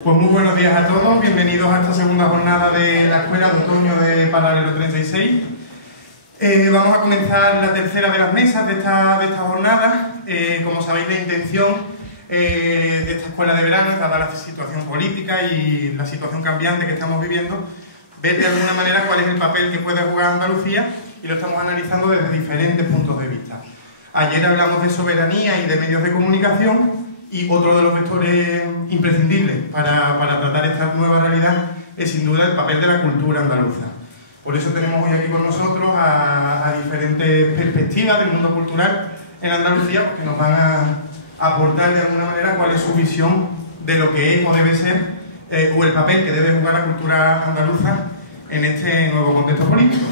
Pues muy buenos días a todos, bienvenidos a esta segunda jornada de la Escuela de Otoño de Paralelo 36. Vamos a comenzar la tercera de las mesas de esta jornada. Como sabéis, la intención de esta escuela de verano es, dada la situación política y la situación cambiante que estamos viviendo, ver de alguna manera cuál es el papel que puede jugar Andalucía, y lo estamos analizando desde diferentes puntos de vista. Ayer hablamos de soberanía y de medios de comunicación, y otro de los vectores imprescindibles para tratar esta nueva realidad es sin duda el papel de la cultura andaluza. Por eso tenemos hoy aquí con nosotros a diferentes perspectivas del mundo cultural en Andalucía, que nos van a aportar de alguna manera cuál es su visión de lo que es o debe ser, o el papel que debe jugar la cultura andaluza en este nuevo contexto político.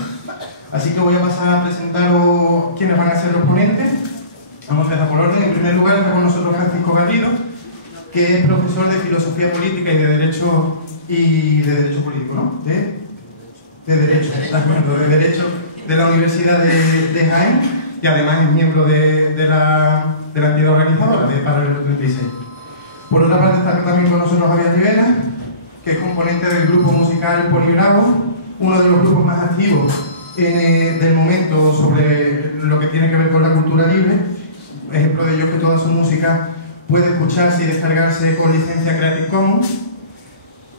Así que voy a pasar a presentaros quiénes van a ser los ponentes. Vamos a empezar por orden. En primer lugar está con nosotros Francisco Garrido, que es profesor de Filosofía Política y de Derecho Político, ¿no? De Derecho de la Universidad de Jaén, y además es miembro de la entidad organizadora de Paralelo 36. Por otra parte está también con nosotros Javier Rivera, que es componente del grupo musical Polibravo, uno de los grupos más activos del momento sobre lo que tiene que ver con la cultura libre. Ejemplo de ello es que toda su música puede escucharse y descargarse con licencia Creative Commons.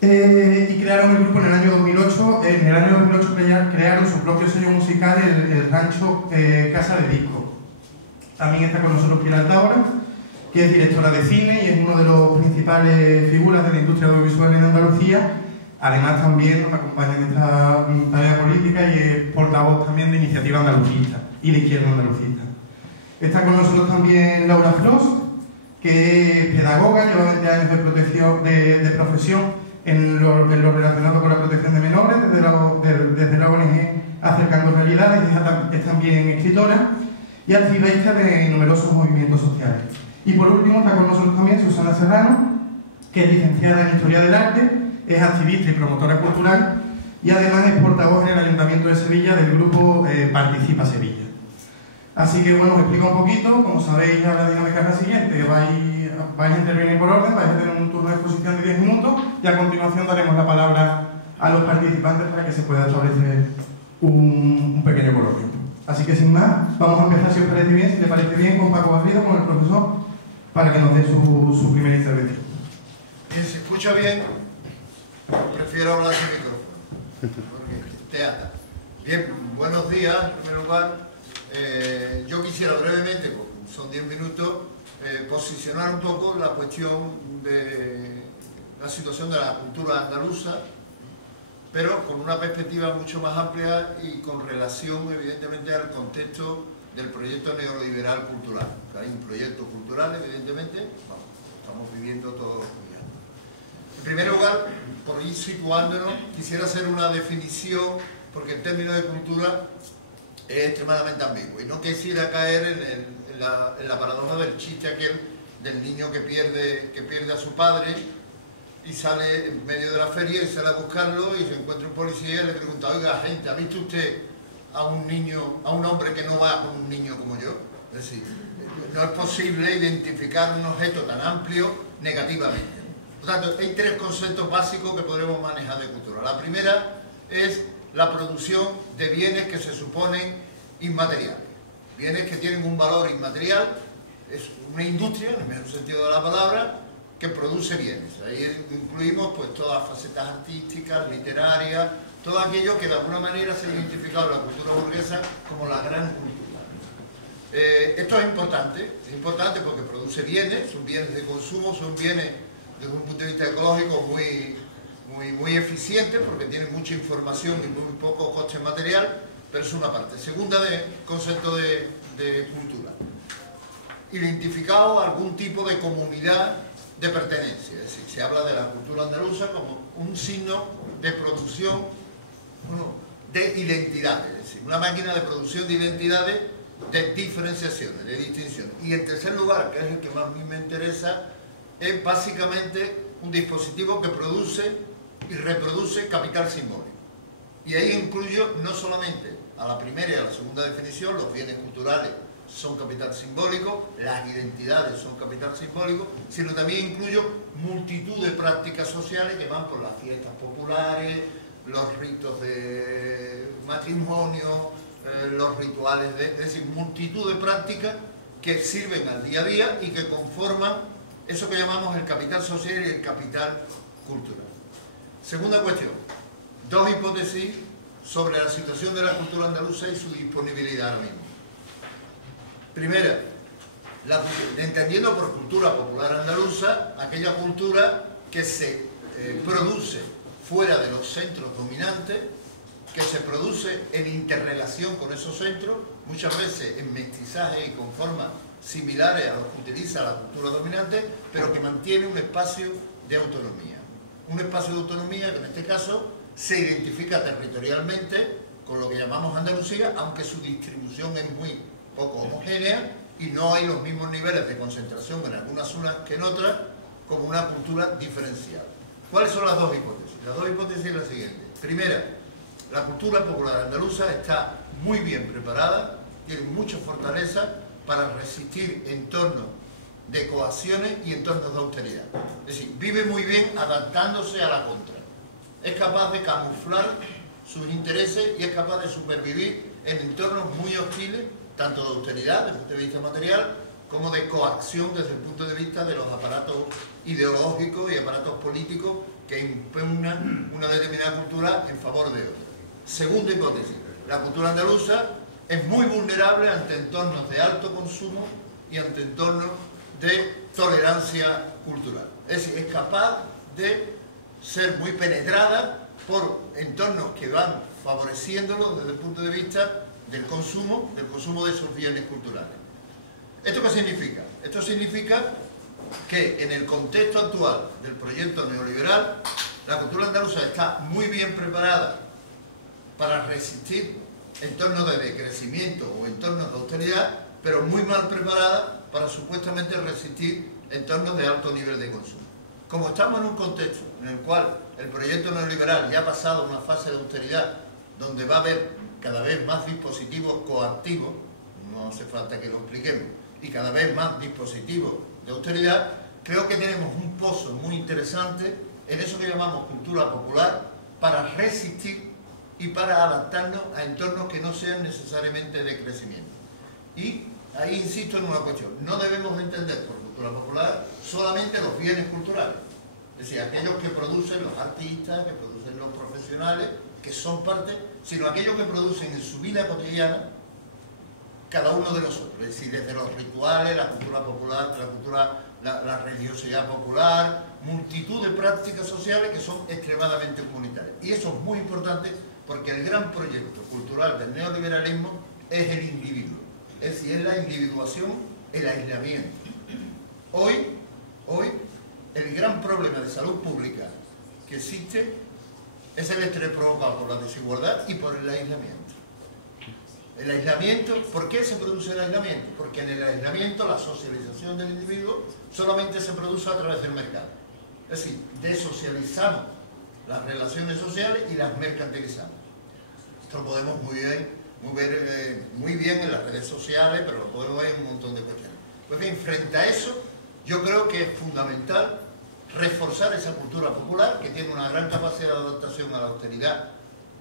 Y crearon el grupo en el año 2008. En el año 2008 crearon su propio sello musical, el Rancho Casa de Disco. También está con nosotros Pilar Taura, que es directora de cine y es uno de los principales figuras de la industria audiovisual en Andalucía. Además también nos acompaña en esta tarea política y es portavoz también de Iniciativa Andalucista y de Izquierda Andalucista. Está con nosotros también Laura Flos, que es pedagoga, lleva 20 años de profesión en lo relacionado con la protección de menores, desde la ONG Acercando Realidades, es también escritora y activista de numerosos movimientos sociales. Y por último está con nosotros también Susana Serrano, que es licenciada en Historia del Arte, es activista y promotora cultural, y además es portavoz en el Ayuntamiento de Sevilla del grupo Participa Sevilla. Así que bueno, os explico un poquito. Como sabéis, ya la dinámica es la siguiente: vais a intervenir por orden, vais a tener un turno de exposición de 10 minutos y a continuación daremos la palabra a los participantes para que se pueda establecer un pequeño coloquio. Así que sin más, vamos a empezar, si os parece bien, si te parece bien, con Paco Garrido, con el profesor, para que nos dé su primera intervención. Si se escucha bien, prefiero hablar sin micrófono, porque te ata. Bien, buenos días, en primer lugar. Yo quisiera brevemente, porque son 10 minutos, posicionar un poco la cuestión de la situación de la cultura andaluza, pero con una perspectiva mucho más amplia y con relación, evidentemente, al contexto del proyecto neoliberal cultural. Que hay un proyecto cultural, evidentemente, estamos viviendo todos los días. En primer lugar, por ir situándonos, quisiera hacer una definición, porque en términos de cultura es extremadamente ambiguo, y no quisiera caer en la paradoja del chiste aquel del niño que pierde a su padre y sale en medio de la feria y sale a buscarlo y se encuentra un policía y le pregunta: oiga, gente, ¿ha visto usted a un hombre que no va con un niño como yo? Es decir, no es posible identificar un objeto tan amplio negativamente. Por tanto, hay tres conceptos básicos que podremos manejar de cultura. La primera es la producción de bienes que se suponen inmateriales, bienes que tienen un valor inmaterial. Es una industria, en el mejor sentido de la palabra, que produce bienes. Ahí incluimos pues todas las facetas artísticas, literarias, todo aquello que de alguna manera se ha identificado en la cultura burguesa como la gran cultura. Esto es importante porque produce bienes, son bienes de consumo, son bienes desde un punto de vista ecológico muy eficientes, porque tienen mucha información y muy poco coste material, pero es una parte. Segunda, concepto de cultura. Identificado algún tipo de comunidad de pertenencia, es decir, se habla de la cultura andaluza como un signo de producción de identidades, es decir, una máquina de producción de identidades, de diferenciaciones, de distinciones. Y en tercer lugar, que es el que más a mí me interesa, es básicamente un dispositivo que produce y reproduce capital simbólico. Y ahí incluyo no solamente a la primera y a la segunda definición, los bienes culturales son capital simbólico, las identidades son capital simbólico, sino también incluyo multitud de prácticas sociales que van por las fiestas populares, los ritos de matrimonio, los rituales, es decir, multitud de prácticas que sirven al día a día y que conforman eso que llamamos el capital social y el capital cultural. Segunda cuestión, dos hipótesis sobre la situación de la cultura andaluza y su disponibilidad ahora mismo. Primera, entendiendo por cultura popular andaluza aquella cultura que se produce fuera de los centros dominantes, que se produce en interrelación con esos centros, muchas veces en mestizaje y con formas similares a los que utiliza la cultura dominante, pero que mantiene un espacio de autonomía. Un espacio de autonomía que en este caso se identifica territorialmente con lo que llamamos Andalucía, aunque su distribución es muy poco homogénea y no hay los mismos niveles de concentración en algunas zonas que en otras, como una cultura diferenciada. ¿Cuáles son las dos hipótesis? Las dos hipótesis son las siguientes. Primera, la cultura popular andaluza está muy bien preparada, tiene mucha fortaleza para resistir entornos de coacciones y entornos de austeridad. Es decir, vive muy bien adaptándose a la contra. Es capaz de camuflar sus intereses y es capaz de supervivir en entornos muy hostiles, tanto de austeridad desde el punto de vista material, como de coacción desde el punto de vista de los aparatos ideológicos y aparatos políticos que impugnan una determinada cultura en favor de otra. Segunda hipótesis, la cultura andaluza es muy vulnerable ante entornos de alto consumo y ante entornos de tolerancia cultural. Es decir, es capaz de ser muy penetrada por entornos que van favoreciéndolo desde el punto de vista del consumo de sus bienes culturales. ¿Esto qué significa? Esto significa que en el contexto actual del proyecto neoliberal, la cultura andaluza está muy bien preparada para resistir entornos de decrecimiento o entornos de austeridad, pero muy mal preparada para supuestamente resistir entornos de alto nivel de consumo. Como estamos en un contexto en el cual el proyecto neoliberal ya ha pasado una fase de austeridad donde va a haber cada vez más dispositivos coactivos, no hace falta que lo expliquemos, y cada vez más dispositivos de austeridad, creo que tenemos un pozo muy interesante en eso que llamamos cultura popular para resistir y para adaptarnos a entornos que no sean necesariamente de crecimiento. Y ahí insisto en una cuestión, no debemos entender por cultura popular solamente los bienes culturales, es decir, aquellos que producen los artistas, que producen los profesionales, que son parte, sino aquellos que producen en su vida cotidiana cada uno de nosotros, es decir, desde los rituales, la cultura popular, la religiosidad popular, multitud de prácticas sociales que son extremadamente comunitarias. Y eso es muy importante porque el gran proyecto cultural del neoliberalismo es el individuo, es decir, es la individuación, el aislamiento. Hoy, el gran problema de salud pública que existe es el estrés provocado por la desigualdad y por el aislamiento. El aislamiento, ¿por qué se produce el aislamiento? Porque en el aislamiento la socialización del individuo solamente se produce a través del mercado. Es decir, desocializamos las relaciones sociales y las mercantilizamos. Esto lo podemos ver muy bien en las redes sociales, pero lo podemos ver en un montón de cuestiones. Pues bien, frente a eso, yo creo que es fundamental reforzar esa cultura popular que tiene una gran capacidad de adaptación a la austeridad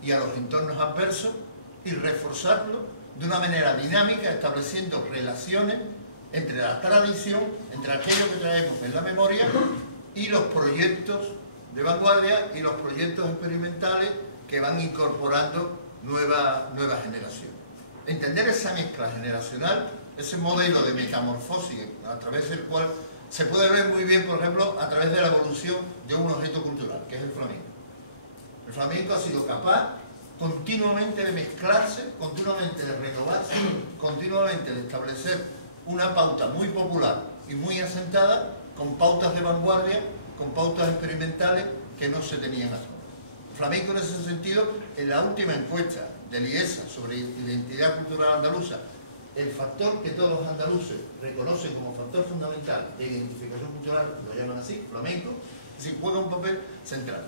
y a los entornos adversos, y reforzarlo de una manera dinámica, estableciendo relaciones entre la tradición, entre aquello que traemos en la memoria y los proyectos de vanguardia y los proyectos experimentales que van incorporando nuevas generaciones. Entender esa mezcla generacional, ese modelo de metamorfosis a través del cual se puede ver muy bien, por ejemplo, a través de la evolución de un objeto cultural, que es el flamenco. El flamenco ha sido capaz continuamente de mezclarse, continuamente de renovarse, continuamente de establecer una pauta muy popular y muy asentada, con pautas de vanguardia, con pautas experimentales que no se tenían hasta ahora. El flamenco, en ese sentido, en la última encuesta del IESA sobre identidad cultural andaluza, el factor que todos los andaluces reconocen como factor fundamental de identificación cultural, lo llaman así, flamenco, es decir, juega un papel central.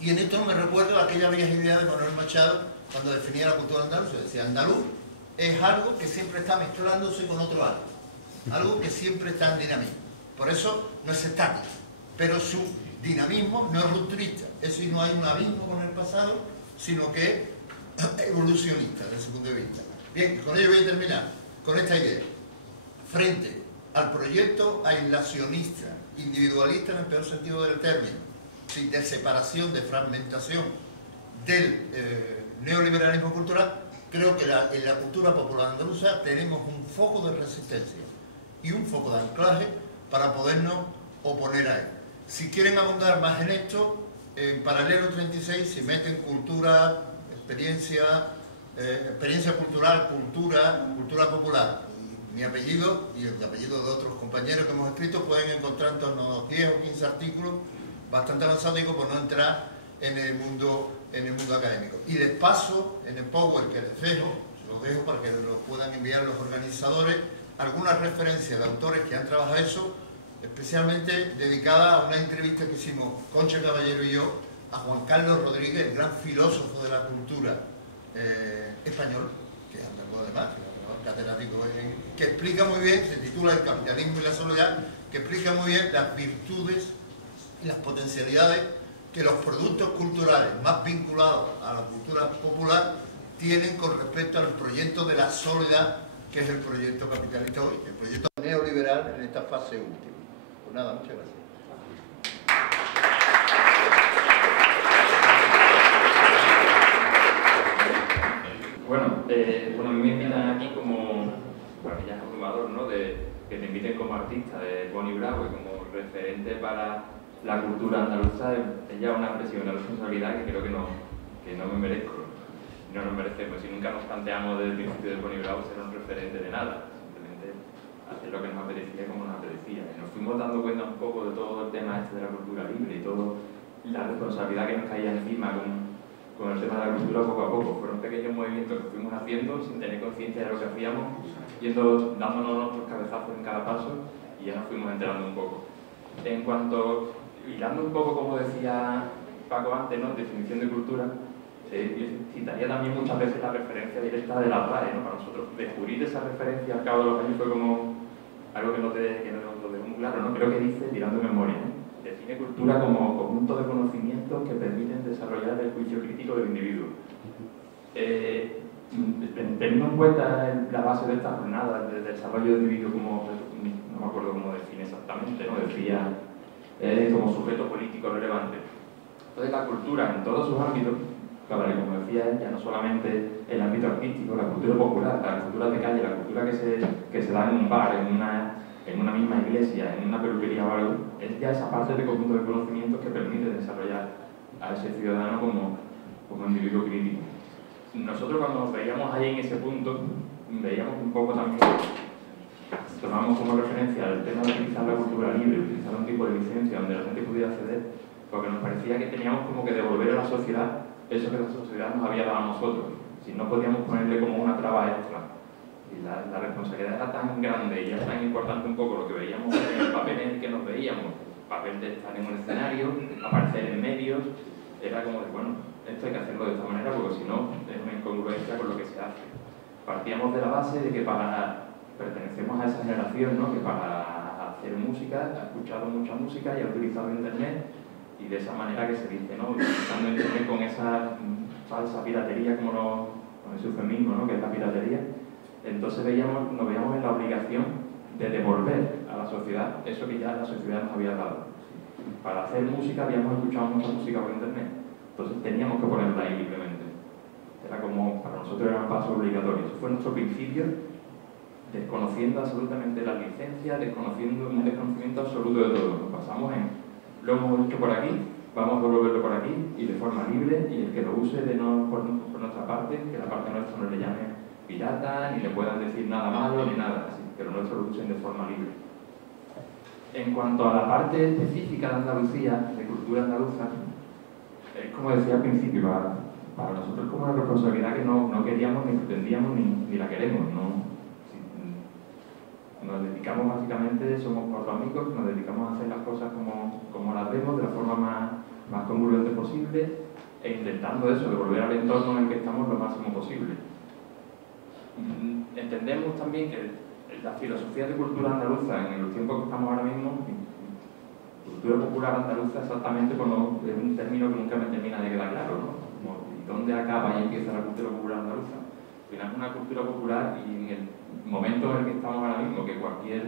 Y en esto me recuerdo aquella vieja idea de Manuel Machado cuando definía la cultura andaluza, decía andaluz es algo que siempre está mezclándose con otro algo que siempre está en dinamismo. Por eso no es estático, pero su dinamismo no es rupturista, eso no hay un abismo con el pasado, sino que es evolucionista desde ese punto de vista. Bien, con ello voy a terminar, con esta idea. Frente al proyecto aislacionista, individualista en el peor sentido del término, de separación, de fragmentación del neoliberalismo cultural, creo que en la cultura popular andaluza tenemos un foco de resistencia y un foco de anclaje para podernos oponer a él. Si quieren abundar más en esto, en Paralelo 36 se meten cultura, experiencia cultural, cultura popular. Y mi apellido y el apellido de otros compañeros que hemos escrito pueden encontrar en torno a 10 o 15 artículos bastante avanzados, digo, por no entrar en el mundo académico. Y les paso en el Power que les dejo, se los dejo para que lo puedan enviar los organizadores, algunas referencias de autores que han trabajado eso, especialmente dedicada a una entrevista que hicimos Concha Caballero y yo a Juan Carlos Rodríguez, el gran filósofo de la cultura español, que es andaluz además, catedrático, que explica muy bien, se titula El capitalismo y la soledad, que explica muy bien las virtudes y las potencialidades que los productos culturales más vinculados a la cultura popular tienen con respecto al proyecto de la soledad, que es el proyecto capitalista hoy, el proyecto neoliberal en esta fase última. Pues nada, muchas gracias. Bueno, a mí me invitan aquí como, bueno, ya es abrumador, ¿no?, de que te inviten como artista de Boni Bravo y como referente para la cultura andaluza, es ya una presión, una responsabilidad que creo que no me merezco, no nos merecemos. Si nunca nos planteamos desde el principio de Boni Bravo ser un referente de nada, simplemente hacer lo que nos apetecía como nos apetecía. Y nos fuimos dando cuenta un poco de todo el tema este de la cultura libre y toda la responsabilidad que nos caía encima con el tema de la cultura poco a poco. Fueron pequeños movimientos que fuimos haciendo sin tener conciencia de lo que hacíamos, dándonos nuestros cabezazos en cada paso, y ya nos fuimos enterando un poco. En cuanto, hilando un poco, como decía Paco antes, ¿no?, definición de cultura, yo citaría también muchas veces la referencia directa de la RAE, ¿no? Para nosotros descubrir esa referencia al cabo de los años fue como algo que no lo dejó muy claro, ¿no? Creo que dice, tirando de memoria, ¿no?, define cultura como conjunto de conocimientos que permiten desarrollar el juicio crítico del individuo. Teniendo en cuenta la base de esta jornada de desarrollo del individuo como, no me acuerdo cómo define exactamente, ¿no?, decía como sujeto político relevante. Entonces la cultura en todos sus ámbitos, como decía, ya no solamente el ámbito artístico, la cultura popular, la cultura de calle, la cultura que se da en un bar, en una misma iglesia, en una peluquería o algo, es ya esa parte de conjunto de conocimientos que permite desarrollar a ese ciudadano como individuo crítico. Nosotros cuando nos veíamos ahí en ese punto, veíamos un poco también, tomamos como referencia el tema de utilizar la cultura libre, utilizar un tipo de licencia donde la gente pudiera acceder, porque nos parecía que teníamos como que devolver a la sociedad eso que la sociedad nos había dado a nosotros, si no podíamos ponerle como una traba extra. Y la responsabilidad era tan grande y era tan importante un poco lo que veíamos en el papel en el que nos veíamos, el papel de estar en un escenario, aparecer en medios, era como de, bueno, esto hay que hacerlo de esta manera porque si no es una incongruencia con lo que se hace. Partíamos de la base de que pertenecemos a esa generación, ¿no?, que para hacer música ha escuchado mucha música y ha utilizado internet, y de esa manera que se dice, ¿no?, utilizando internet con esa falsa piratería, con ese eufemismo, ¿no?, que es la piratería. Entonces nos veíamos en la obligación de devolver a la sociedad eso que ya la sociedad nos había dado. Para hacer música habíamos escuchado mucha música por internet, entonces teníamos que ponerla ahí libremente. Era como, para nosotros era un paso obligatorio. Eso fue nuestro principio, desconociendo absolutamente las licencias, desconociendo un desconocimiento absoluto de todo. Nos pasamos en, lo hemos hecho por aquí, vamos a devolverlo por aquí, y de forma libre, y el que lo use por nuestra parte, que la parte nuestra no le llame pirata, ni le puedan decir nada malo, ni nada así, que lo nuestro lo usen de forma libre. En cuanto a la parte específica de Andalucía, de cultura andaluza, es como decía al principio, para nosotros como una responsabilidad que no queríamos, ni pretendíamos, ni la queremos. Nos dedicamos básicamente, somos 4 amigos, nos dedicamos a hacer las cosas como las vemos, de la forma más congruente posible, e intentando eso, devolver al entorno en el que estamos lo máximo posible. Entendemos también que la filosofía de cultura andaluza, en los tiempos que estamos ahora mismo, cultura popular andaluza exactamente pues no, es un término que nunca me termina de quedar claro, ¿no? Como, ¿y dónde acaba y empieza la cultura popular andaluza? Al final es una cultura popular y en el momento en el que estamos ahora mismo, que cualquier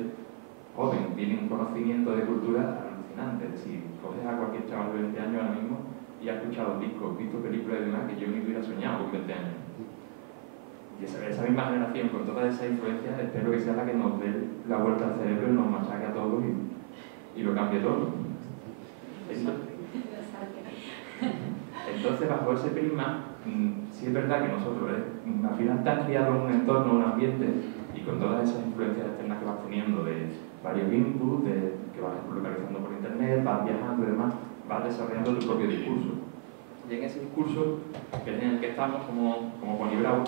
joven tiene un conocimiento de cultura alucinante. Es decir, coges a cualquier chaval de 20 años ahora mismo y ha escuchado discos, visto películas y demás que yo ni hubiera soñado con 20 años. Y esa misma generación, con todas esas influencias, espero que sea la que nos dé la vuelta al cerebro y nos machaque a todos y lo cambie todo. Entonces, bajo ese prisma, sí es verdad que nosotros, al final te has criado en un entorno, un ambiente, y con todas esas influencias externas que vas teniendo de varios inputs, que vas localizando por internet, vas viajando y demás, vas desarrollando tu propio discurso. Y en ese discurso, que es en el que estamos como Pony Bravo,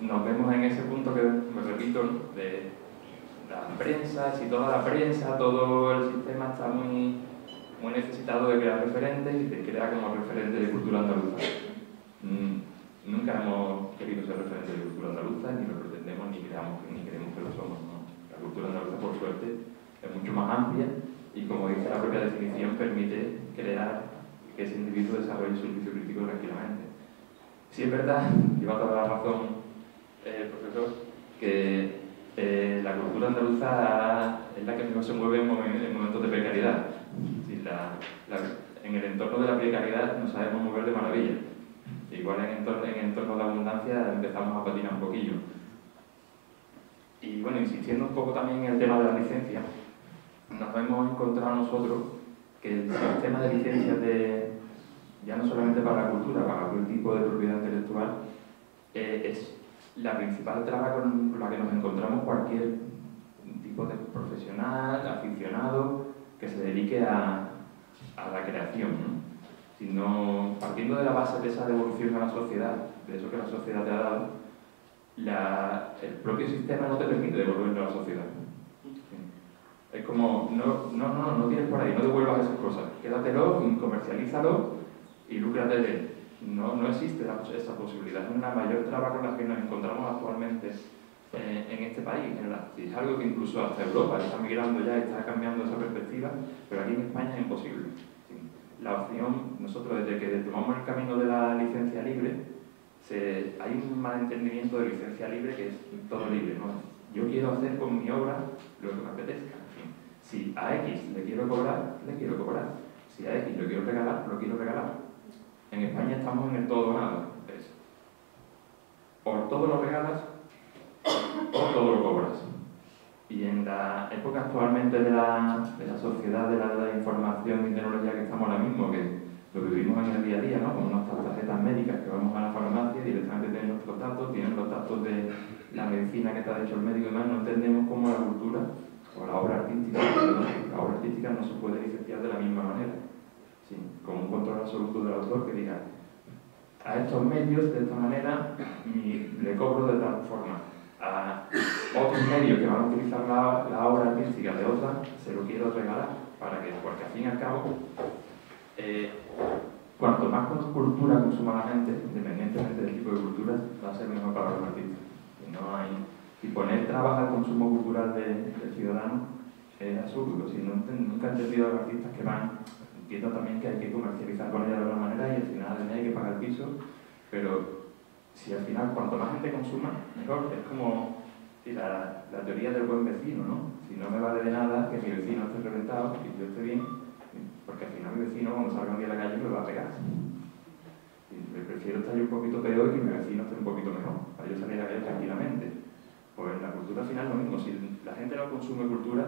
nos vemos en ese punto que me repito, ¿no? De la prensa, si toda la prensa, todo el sistema está muy necesitado de crear referentes y de crear como referente de cultura andaluza. Nunca hemos querido ser referentes de cultura andaluza, ni lo pretendemos, ni queremos que lo somos, ¿no? La cultura andaluza, por suerte, es mucho más amplia y, como dice la propia definición, permite crear que ese individuo desarrolle su juicio crítico tranquilamente. Sí es verdad, lleva toda la razón el profesor, que la cultura andaluza es la que mejor se mueve en momentos de precariedad. En el entorno de la precariedad nos sabemos mover de maravilla. Igual en entorno de abundancia empezamos a patinar un poquillo. Y bueno, insistiendo un poco también en el tema de la licencia, nos hemos encontrado nosotros que el sistema de licencias ya no solamente para la cultura, para cualquier tipo de propiedad intelectual, es la principal traba con la que nos encontramos cualquier tipo de profesional, aficionado, que se dedique a la creación, ¿no? Sino, partiendo de la base de esa devolución a la sociedad, de eso que la sociedad te ha dado, el propio sistema no te permite devolverlo a la sociedad. Es como, no tires por ahí, no devuelvas esas cosas, quédatelo, comercialízalo y lúcrate de él. No existe esa posibilidad, es una mayor traba con la que nos encontramos actualmente en este país. Es algo que incluso hasta Europa está migrando ya, está cambiando esa perspectiva, pero aquí en España es imposible. La opción, nosotros desde que tomamos el camino de la licencia libre, hay un malentendimiento de licencia libre que es todo libre, ¿no? Yo quiero hacer con mi obra lo que me apetezca. En fin, si a X le quiero cobrar, le quiero cobrar. Si a X lo quiero regalar, lo quiero regalar. En España estamos en el todo o nada. O todo lo regalas o todo lo cobras. Y en la época actualmente de la sociedad, de la información y tecnología que estamos ahora mismo, que lo vivimos en el día a día, ¿no? Con nuestras tarjetas médicas que vamos a la farmacia y directamente tienen nuestros datos, tienen los datos de la medicina que está hecho el médico y demás, no entendemos cómo la cultura o la obra artística no se puede licenciar de la misma manera. Sí, con un control absoluto del autor que diga a estos medios de esta manera le cobro de tal forma, a otros medios que van a utilizar la obra artística de otra se lo quiero regalar porque al fin y al cabo cuanto más cultura consuma la gente, independientemente del tipo de cultura, va a ser mejor para los artistas. Y poner trabas al consumo cultural del ciudadano es absurdo. Nunca he entendido a los artistas que entiendo también que hay que comercializar con ella de alguna manera y al final hay que pagar el piso, pero si al final cuanto más gente consuma, mejor. Es como la teoría del buen vecino, ¿no? Si no me vale de nada que mi vecino esté reventado y yo esté bien, porque al final mi vecino cuando salga un día a la calle me va a pegar. Y me prefiero estar yo un poquito peor y que mi vecino esté un poquito mejor, para yo salir a la calle tranquilamente. Pues en la cultura al final lo mismo, si la gente no consume cultura,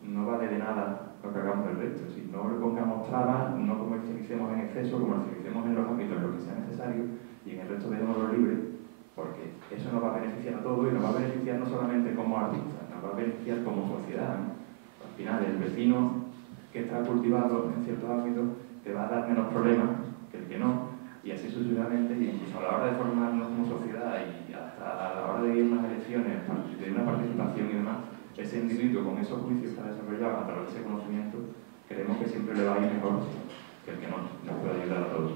no vale de nada lo que hagamos el resto. Si no le pongamos trabas, no comercialicemos en exceso, comercialicemos en los ámbitos en los que sea necesario y en el resto dejémoslo libre, porque eso nos va a beneficiar a todos y nos va a beneficiar no solamente como artistas, nos va a beneficiar como sociedad, ¿no? Al final el vecino que está cultivado en ciertos ámbitos te va a dar menos problemas que el que no, y así sucesivamente, y incluso a la hora de formarnos como sociedad y hasta a la hora de ir a unas elecciones, de una participación y demás, ese individuo con esos juicios que ha desarrollado a través de ese conocimiento, creemos que siempre le va a ir mejor que el que no, nos puede ayudar a todos.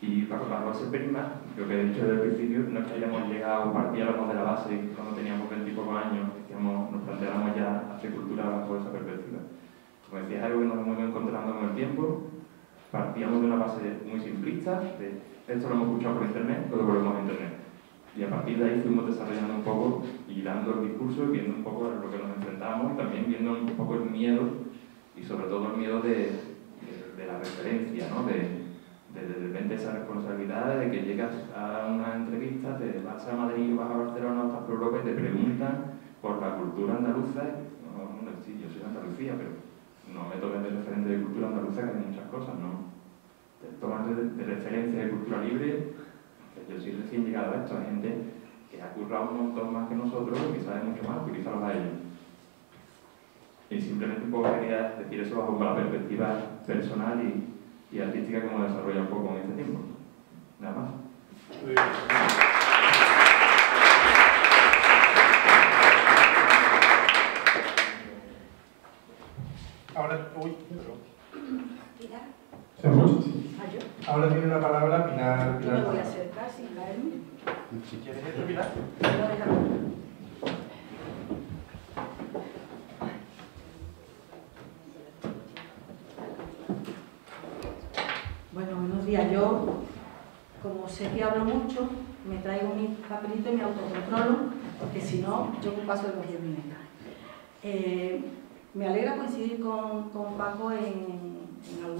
Y bajo ese prisma, lo que he dicho desde el principio, no es que hayamos llegado, partiéramos de la base cuando teníamos 20 y pocos años, nos planteáramos ya hacer cultura bajo esa perspectiva. Como decía, es algo que nos hemos ido encontrando con el tiempo. Partíamos de una base muy simplista, de esto lo hemos escuchado por internet, lo devolvemos a internet. Y a partir de ahí fuimos desarrollando un poco y dando el discurso, viendo un poco a lo que nos enfrentamos y también viendo un poco el miedo, y sobre todo el miedo de la referencia, ¿no? De repente esa responsabilidad de que llegas a una entrevista, te vas a Madrid, vas a Barcelona, vas por Europa y te preguntan por la cultura andaluza. No, sí, yo soy de Andalucía, pero no me tomes de referente de cultura andaluza, que hay muchas cosas, ¿no? Te tomas de referencia de cultura libre. Yo soy recién llegado a esto, hay gente que ha currado un montón más que nosotros y que sabe mucho más, utilizarlos a ellos. Y simplemente un poco quería decir eso bajo la perspectiva personal y artística que hemos desarrollado un poco en este tiempo. Nada más. Muy bien. Ahora, uy, perdón. Pilar. ¿Se escucha? Sí. ¿Ah, yo? Ahora tiene la palabra Pilar. Yo me voy a acercar sin caerme. Si quieres esto, Pilar. No, déjame. Bueno, buenos días. Yo, como sé que hablo mucho, me traigo mi papelito y me autocontrolo, porque si no, yo me paso de los 10 minutos. Me alegra coincidir con Paco en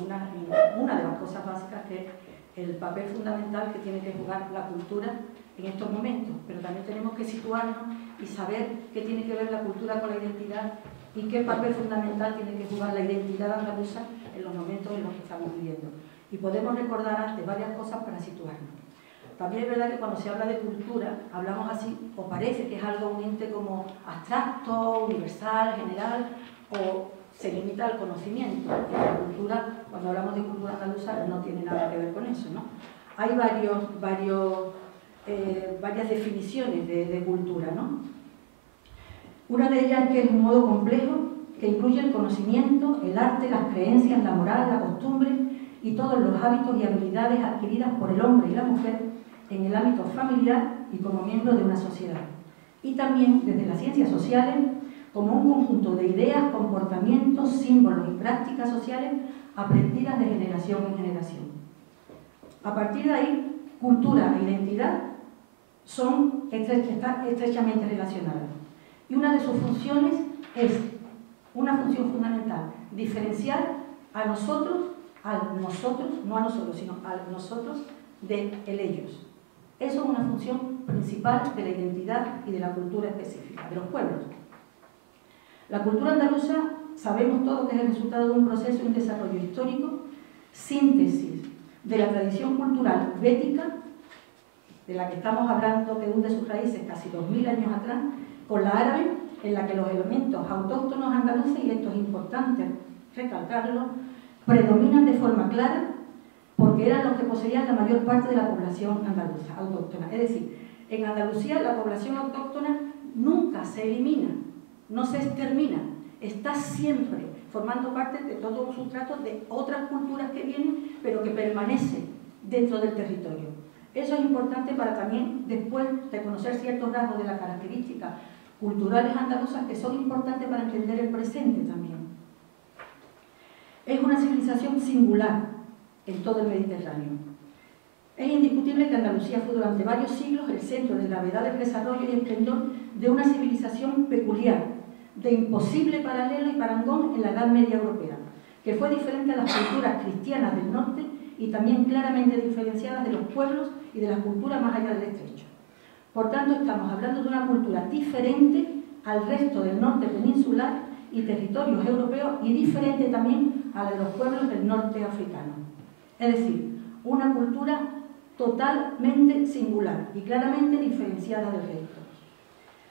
una de las cosas básicas, que es el papel fundamental que tiene que jugar la cultura en estos momentos, pero también tenemos que situarnos y saber qué tiene que ver la cultura con la identidad y qué papel fundamental tiene que jugar la identidad andaluza en los momentos en los que estamos viviendo. Y podemos recordar antes varias cosas para situarnos. También es verdad que cuando se habla de cultura, hablamos así, o parece que es algo, un ente como abstracto, universal, general, o se limita al conocimiento. Y la cultura, cuando hablamos de cultura andaluza, no tiene nada que ver con eso, ¿no? Hay varias definiciones de cultura, ¿no? Una de ellas es que es un modo complejo que incluye el conocimiento, el arte, las creencias, la moral, la costumbre y todos los hábitos y habilidades adquiridas por el hombre y la mujer en el ámbito familiar y como miembro de una sociedad. Y también desde las ciencias sociales como un conjunto de ideas, comportamientos, símbolos y prácticas sociales aprendidas de generación en generación. A partir de ahí, cultura e identidad están estrechamente relacionadas. Y una de sus funciones es una función fundamental: diferenciar a nosotros, no a nosotros, sino a nosotros de el ellos. Eso es una función principal de la identidad y de la cultura específica, de los pueblos. La cultura andaluza, sabemos todos que es el resultado de un proceso y un desarrollo histórico, síntesis de la tradición cultural bética, de la que estamos hablando, que hunde sus raíces casi 2000 años atrás, con la árabe, en la que los elementos autóctonos andaluces, y esto es importante recalcarlo, predominan de forma clara porque eran los que poseían la mayor parte de la población andaluza, autóctona. Es decir, en Andalucía la población autóctona nunca se elimina, no se extermina, está siempre formando parte de todo un sustrato de otras culturas que vienen, pero que permanecen dentro del territorio. Eso es importante para también después reconocer ciertos rasgos de las características culturales andaluzas que son importantes para entender el presente también. Es una civilización singular en todo el Mediterráneo. Es indiscutible que Andalucía fue durante varios siglos el centro de gravedad del desarrollo y esplendor de una civilización peculiar, de imposible paralelo y parangón en la Edad Media europea, que fue diferente a las culturas cristianas del norte y también claramente diferenciadas de los pueblos y de las culturas más allá del estrecho. Por tanto, estamos hablando de una cultura diferente al resto del norte peninsular y territorios europeos, y diferente también a la de los pueblos del norte africano. Es decir, una cultura totalmente singular y claramente diferenciada del resto.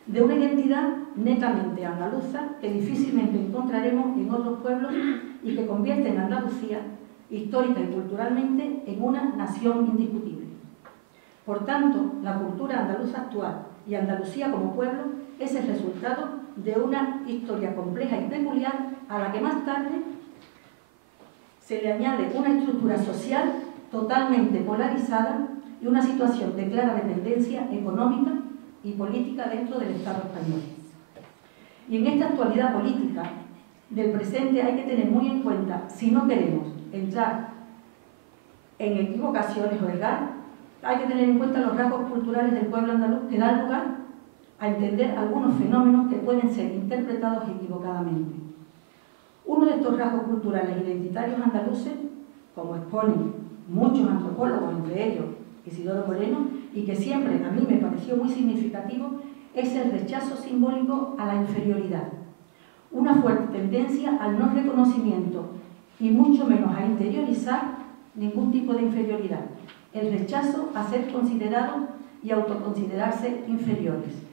De una identidad netamente andaluza que difícilmente encontraremos en otros pueblos y que convierte a Andalucía, histórica y culturalmente, en una nación indiscutible. Por tanto, la cultura andaluza actual y Andalucía como pueblo es el resultado de una historia compleja y peculiar a la que más tarde se le añade una estructura social totalmente polarizada y una situación de clara dependencia económica y política dentro del Estado español. Y en esta actualidad política del presente hay que tener muy en cuenta, si no queremos entrar en equivocaciones o errar, hay que tener en cuenta los rasgos culturales del pueblo andaluz que dan lugar a entender algunos fenómenos que pueden ser interpretados equivocadamente. Uno de estos rasgos culturales identitarios andaluces, como exponen muchos antropólogos, entre ellos Isidoro Moreno, y que siempre a mí me pareció muy significativo, es el rechazo simbólico a la inferioridad. Una fuerte tendencia al no reconocimiento y mucho menos a interiorizar ningún tipo de inferioridad. El rechazo a ser considerados y autoconsiderarse inferiores.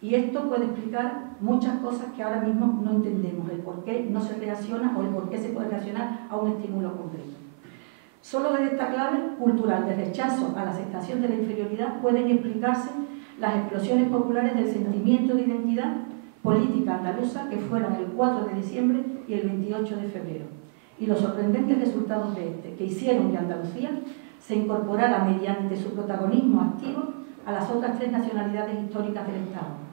Y esto puede explicar muchas cosas que ahora mismo no entendemos, el por qué no se reacciona o el por qué se puede reaccionar a un estímulo concreto. Solo desde esta clave cultural de rechazo a la aceptación de la inferioridad pueden explicarse las explosiones populares del sentimiento de identidad política andaluza que fueron el 4 de diciembre y el 28 de febrero, y los sorprendentes resultados de este, que hicieron que Andalucía se incorporara mediante su protagonismo activo a las otras 3 nacionalidades históricas del Estado.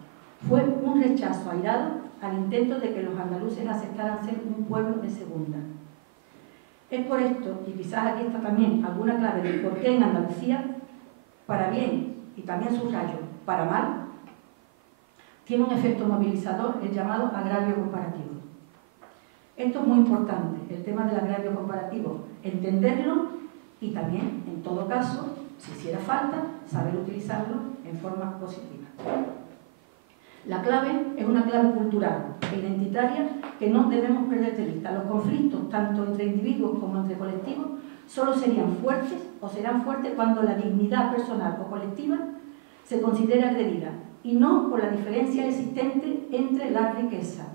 Fue un rechazo airado al intento de que los andaluces aceptaran ser un pueblo de segunda. Es por esto, y quizás aquí está también alguna clave del por qué en Andalucía, para bien, y también subrayo, para mal, tiene un efecto movilizador el llamado agravio comparativo. Esto es muy importante, el tema del agravio comparativo, entenderlo y también, en todo caso, si hiciera falta, saber utilizarlo en forma positiva. La clave es una clave cultural e identitaria que no debemos perder de vista. Los conflictos, tanto entre individuos como entre colectivos, solo serían fuertes o serán fuertes cuando la dignidad personal o colectiva se considera agredida y no por la diferencia existente entre la riqueza.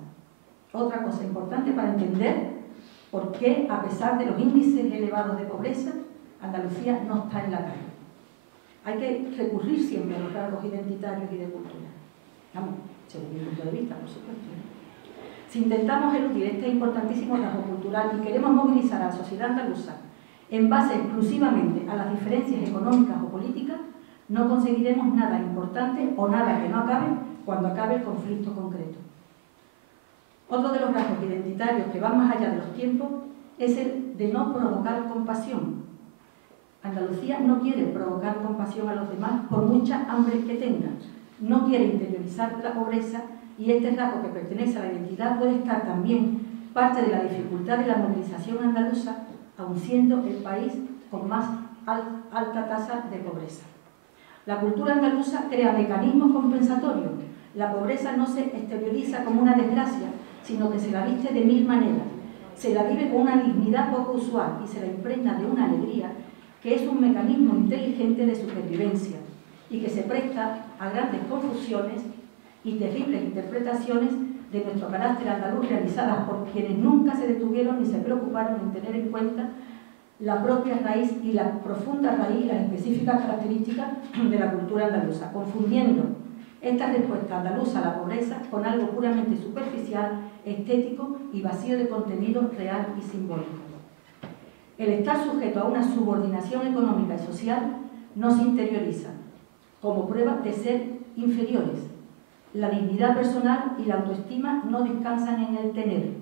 Otra cosa importante para entender por qué, a pesar de los índices elevados de pobreza, Andalucía no está en la calle. Hay que recurrir siempre a los rasgos identitarios y de cultura. Vamos, según mi punto de vista, por supuesto. Si intentamos eludir este importantísimo rasgo cultural y queremos movilizar a la sociedad andaluza en base exclusivamente a las diferencias económicas o políticas, no conseguiremos nada importante o nada que no acabe cuando acabe el conflicto concreto. Otro de los rasgos identitarios que van más allá de los tiempos es el de no provocar compasión. Andalucía no quiere provocar compasión a los demás por mucha hambre que tengan. No quiere interiorizar la pobreza y este rasgo que pertenece a la identidad puede estar también parte de la dificultad de la movilización andaluza, aun siendo el país con más alta tasa de pobreza. La cultura andaluza crea mecanismos compensatorios. La pobreza no se exterioriza como una desgracia, sino que se la viste de 1000 maneras. Se la vive con una dignidad poco usual y se la impregna de una alegría que es un mecanismo inteligente de supervivencia y que se presta a grandes confusiones y terribles interpretaciones de nuestro carácter andaluz realizadas por quienes nunca se detuvieron ni se preocuparon en tener en cuenta la propia raíz y la profunda raíz y las específicas características de la cultura andaluza, confundiendo esta respuesta andaluza a la pobreza con algo puramente superficial, estético y vacío de contenido real y simbólico. El estar sujeto a una subordinación económica y social no se interioriza, como prueba de ser inferiores. La dignidad personal y la autoestima no descansan en el tener.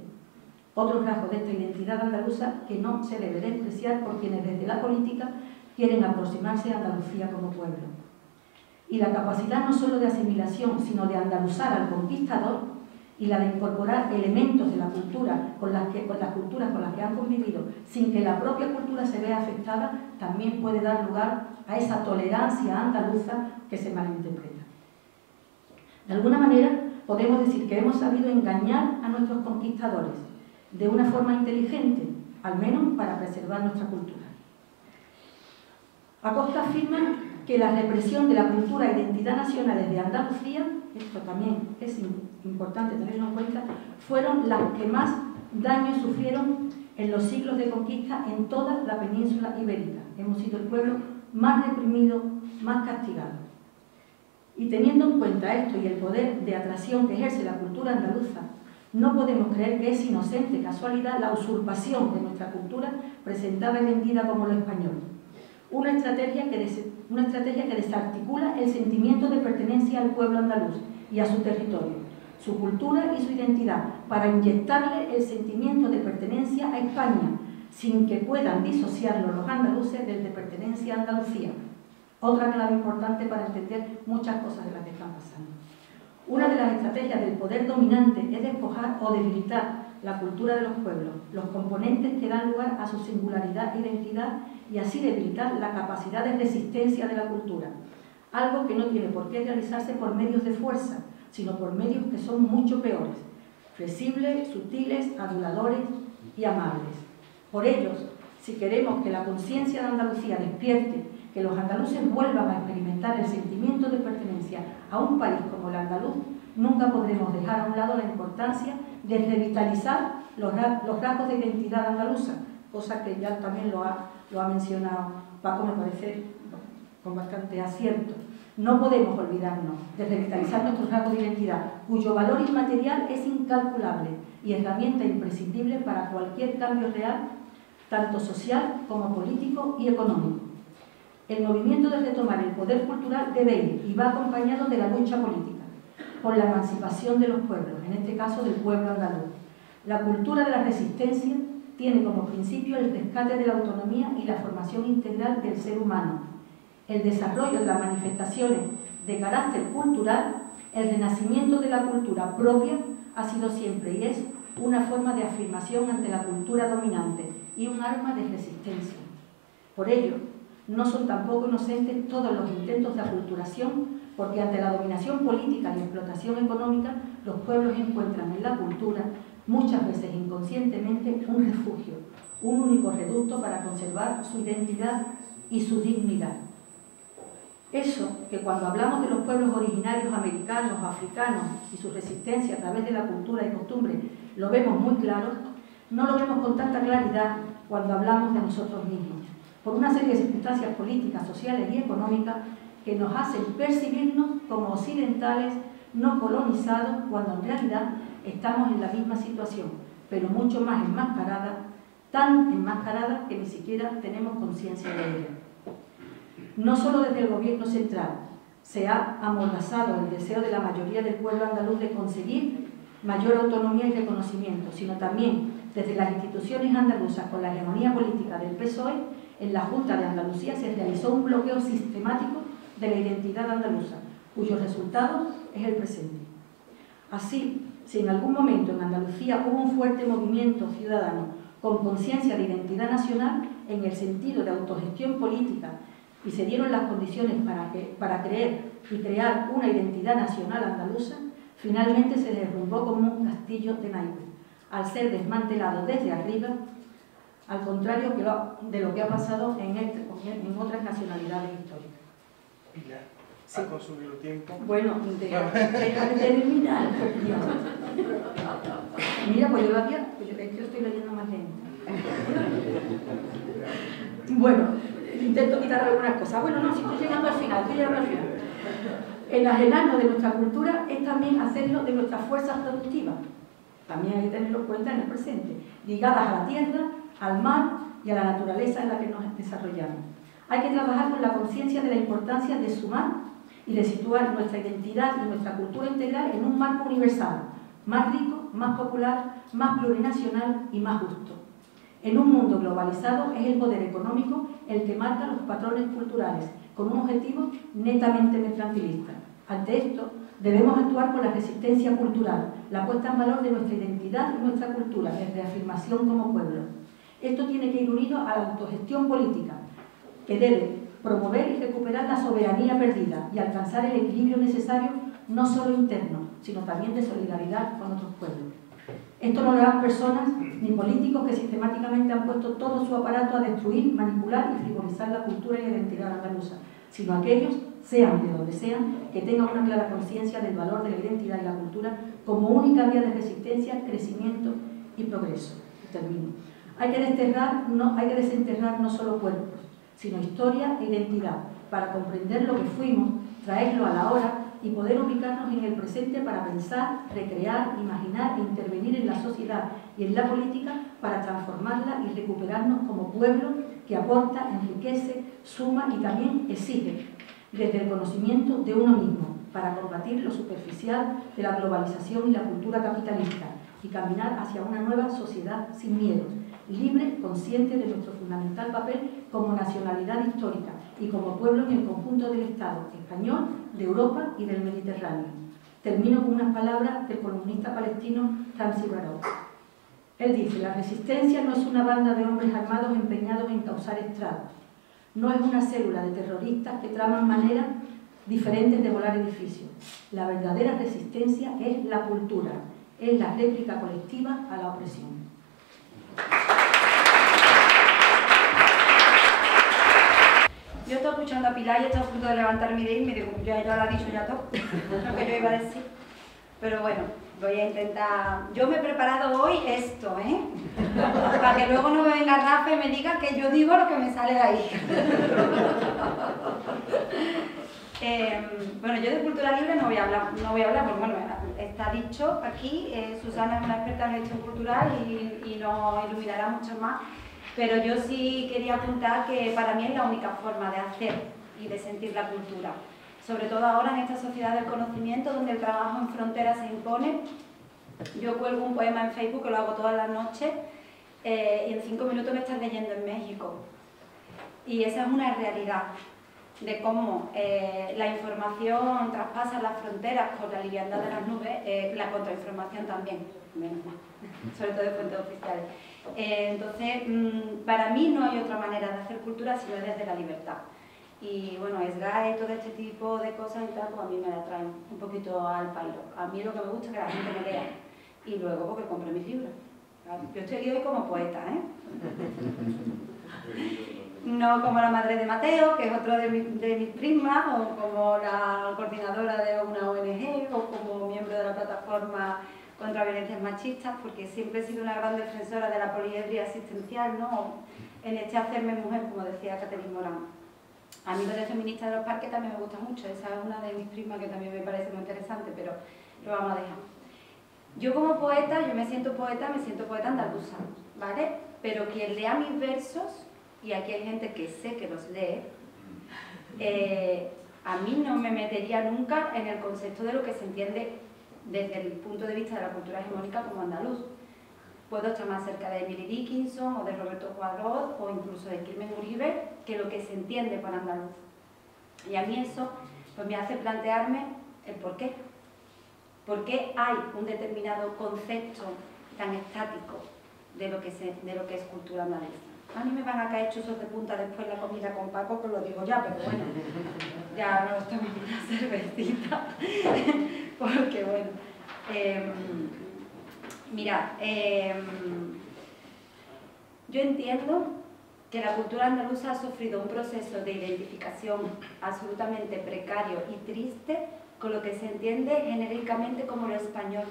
Otro rasgo de esta identidad andaluza que no se debe despreciar por quienes desde la política quieren aproximarse a Andalucía como pueblo. Y la capacidad no solo de asimilación, sino de andaluzar al conquistador y la de incorporar elementos de la cultura con las culturas con las que han convivido, sin que la propia cultura se vea afectada, también puede dar lugar a esa tolerancia andaluza que se malinterpreta. De alguna manera, podemos decir que hemos sabido engañar a nuestros conquistadores de una forma inteligente, al menos para preservar nuestra cultura. Acosta afirma que la represión de la cultura e identidad nacionales de Andalucía, esto también es importante tenerlo en cuenta, fueron las que más daño sufrieron en los siglos de conquista en toda la península ibérica. Hemos sido el pueblo más reprimido, más castigado. Y teniendo en cuenta esto y el poder de atracción que ejerce la cultura andaluza, no podemos creer que es inocente casualidad la usurpación de nuestra cultura presentada y vendida como lo español. Una estrategia que una estrategia que desarticula el sentimiento de pertenencia al pueblo andaluz y a su territorio, su cultura y su identidad, para inyectarle el sentimiento de pertenencia a España, sin que puedan disociarlo los andaluces del de pertenencia a Andalucía. Otra clave importante para entender muchas cosas de las que están pasando. Una de las estrategias del poder dominante es despojar o debilitar la cultura de los pueblos, los componentes que dan lugar a su singularidad e identidad, y así debilitar la capacidad de resistencia de la cultura. Algo que no tiene por qué realizarse por medios de fuerza, sino por medios que son mucho peores, flexibles, sutiles, aduladores y amables. Por ello, si queremos que la conciencia de Andalucía despierte, que los andaluces vuelvan a experimentar el sentimiento de pertenencia a un país como el andaluz, nunca podremos dejar a un lado la importancia de revitalizar los rasgos de identidad andaluza, cosa que ya también lo ha mencionado Paco, me parece con bastante acierto. No podemos olvidarnos de revitalizar nuestros rasgos de identidad, cuyo valor inmaterial es incalculable y herramienta imprescindible para cualquier cambio real, tanto social como político y económico. El movimiento de retomar el poder cultural debe ir y va acompañado de la lucha política por la emancipación de los pueblos, en este caso del pueblo andaluz. La cultura de la resistencia tiene como principio el rescate de la autonomía y la formación integral del ser humano, el desarrollo de las manifestaciones de carácter cultural. El renacimiento de la cultura propia ha sido siempre y es una forma de afirmación ante la cultura dominante y un arma de resistencia. Por ello, no son tampoco inocentes todos los intentos de aculturación, porque ante la dominación política y explotación económica, los pueblos encuentran en la cultura, muchas veces inconscientemente, un refugio, un único reducto para conservar su identidad y su dignidad. Eso, que cuando hablamos de los pueblos originarios americanos, africanos y su resistencia a través de la cultura y costumbre, lo vemos muy claro, no lo vemos con tanta claridad cuando hablamos de nosotros mismos, por una serie de circunstancias políticas, sociales y económicas que nos hacen percibirnos como occidentales no colonizados, cuando en realidad estamos en la misma situación, pero mucho más enmascarada, tan enmascarada que ni siquiera tenemos conciencia de ella. No solo desde el gobierno central se ha amordazado el deseo de la mayoría del pueblo andaluz de conseguir mayor autonomía y reconocimiento, sino también desde las instituciones andaluzas con la hegemonía política del PSOE. En la Junta de Andalucía se realizó un bloqueo sistemático de la identidad andaluza, cuyo resultado es el presente. Así, si en algún momento en Andalucía hubo un fuerte movimiento ciudadano con conciencia de identidad nacional en el sentido de autogestión política, y se dieron las condiciones para creer y crear una identidad nacional andaluza, finalmente se derrumbó como un castillo de naipes, al ser desmantelado desde arriba, al contrario de lo que ha pasado en otras nacionalidades históricas. Pilar, sí. ¿Ha consumido tiempo? Bueno, déjame terminar. Mira, pues yo lo había, es que lo estoy leyendo más lento. Bueno, intento quitar algunas cosas. Bueno, no, si estoy llegando al final, Enajenarnos de nuestra cultura es también hacerlo de nuestras fuerzas productivas. También hay que tenerlo en cuenta en el presente, ligadas a la tierra, al mar y a la naturaleza en la que nos desarrollamos. Hay que trabajar con la conciencia de la importancia de sumar y de situar nuestra identidad y nuestra cultura integral en un marco universal, más rico, más popular, más plurinacional y más justo. En un mundo globalizado es el poder económico el que marca los patrones culturales, con un objetivo netamente mercantilista. Ante esto, debemos actuar con la resistencia cultural, la puesta en valor de nuestra identidad y nuestra cultura, de reafirmación como pueblo. Esto tiene que ir unido a la autogestión política, que debe promover y recuperar la soberanía perdida y alcanzar el equilibrio necesario, no solo interno, sino también de solidaridad con otros pueblos. Esto no lo harán personas ni políticos que sistemáticamente han puesto todo su aparato a destruir, manipular y frivolizar la cultura y la identidad andaluza, sino aquellos, sean de donde sean, que tengan una clara conciencia del valor de la identidad y la cultura como única vía de resistencia, crecimiento y progreso. Termino. Hay que desenterrar no solo cuerpos, sino historia e identidad, para comprender lo que fuimos, traerlo a la hora y poder ubicarnos en el presente para pensar, recrear, imaginar e intervenir en la sociedad y en la política para transformarla y recuperarnos como pueblo que aporta, enriquece, suma y también exige, desde el conocimiento de uno mismo, para combatir lo superficial de la globalización y la cultura capitalista y caminar hacia una nueva sociedad sin miedos, libre, consciente de nuestro fundamental papel como nacionalidad histórica y como pueblo en el conjunto del Estado español, de Europa y del Mediterráneo. Termino con unas palabras del columnista palestino Ramzi Barot. Él dice: la resistencia no es una banda de hombres armados empeñados en causar estragos, no es una célula de terroristas que traman maneras diferentes de volar edificios. La verdadera resistencia es la cultura, es la réplica colectiva a la opresión. Yo estoy escuchando a Pilar y estoy a punto de levantarme de ir y me digo, ya lo ha dicho ya todo, lo que yo iba a decir. Pero bueno, voy a intentar... Yo me he preparado hoy esto, para que luego no me venga Rafa y me diga que yo digo lo que me sale de ahí. Bueno, yo de cultura libre no voy a hablar, porque bueno, está dicho aquí, Susana es una experta en gestión cultural y nos iluminará mucho más, pero yo sí quería apuntar que para mí es la única forma de hacer y de sentir la cultura, sobre todo ahora en esta sociedad del conocimiento donde el trabajo en frontera se impone. Yo cuelgo un poema en Facebook que lo hago todas las noches y en 5 minutos me están leyendo en México, y esa es una realidad de cómo la información traspasa las fronteras con la liviandad de las nubes, la contrainformación también, menos mal, sobre todo de fuentes oficiales. Entonces, para mí no hay otra manera de hacer cultura sino desde la libertad. Y bueno, SGAE y todo este tipo de cosas y tal, pues a mí me atraen un poquito al pairo. A mí lo que me gusta es que la gente me lea y luego porque compre mis libros. Yo estoy aquí hoy como poeta, no como la madre de Mateo, que es otro de mis prismas, o como la coordinadora de una ONG, o como miembro de la plataforma contra violencias machistas, porque siempre he sido una gran defensora de la poliedría asistencial, ¿no? En este hacerme mujer, como decía Catherine Morán. A mí lo de feminista de los parques también me gusta mucho, esa es una de mis prismas que también me parece muy interesante, pero lo vamos a dejar. Yo como poeta, me siento poeta andaluza, ¿vale? Pero quien lea mis versos, y aquí hay gente que sé que los lee, a mí no me metería nunca en el concepto de lo que se entiende desde el punto de vista de la cultura hegemónica como andaluz. Puedo estar más cerca de Emily Dickinson o de Roberto Cuadrós o incluso de Carmen Uribe que lo que se entiende por andaluz. Y a mí eso pues me hace plantearme el por qué. ¿Por qué hay un determinado concepto tan estático de lo que es cultura andaluza? A mí me van a caer chuzos de punta después la comida con Paco, que lo digo ya, pero bueno, ya no os tomo una cervecita, porque bueno, mirad, yo entiendo que la cultura andaluza ha sufrido un proceso de identificación absolutamente precario y triste con lo que se entiende genéricamente como lo español.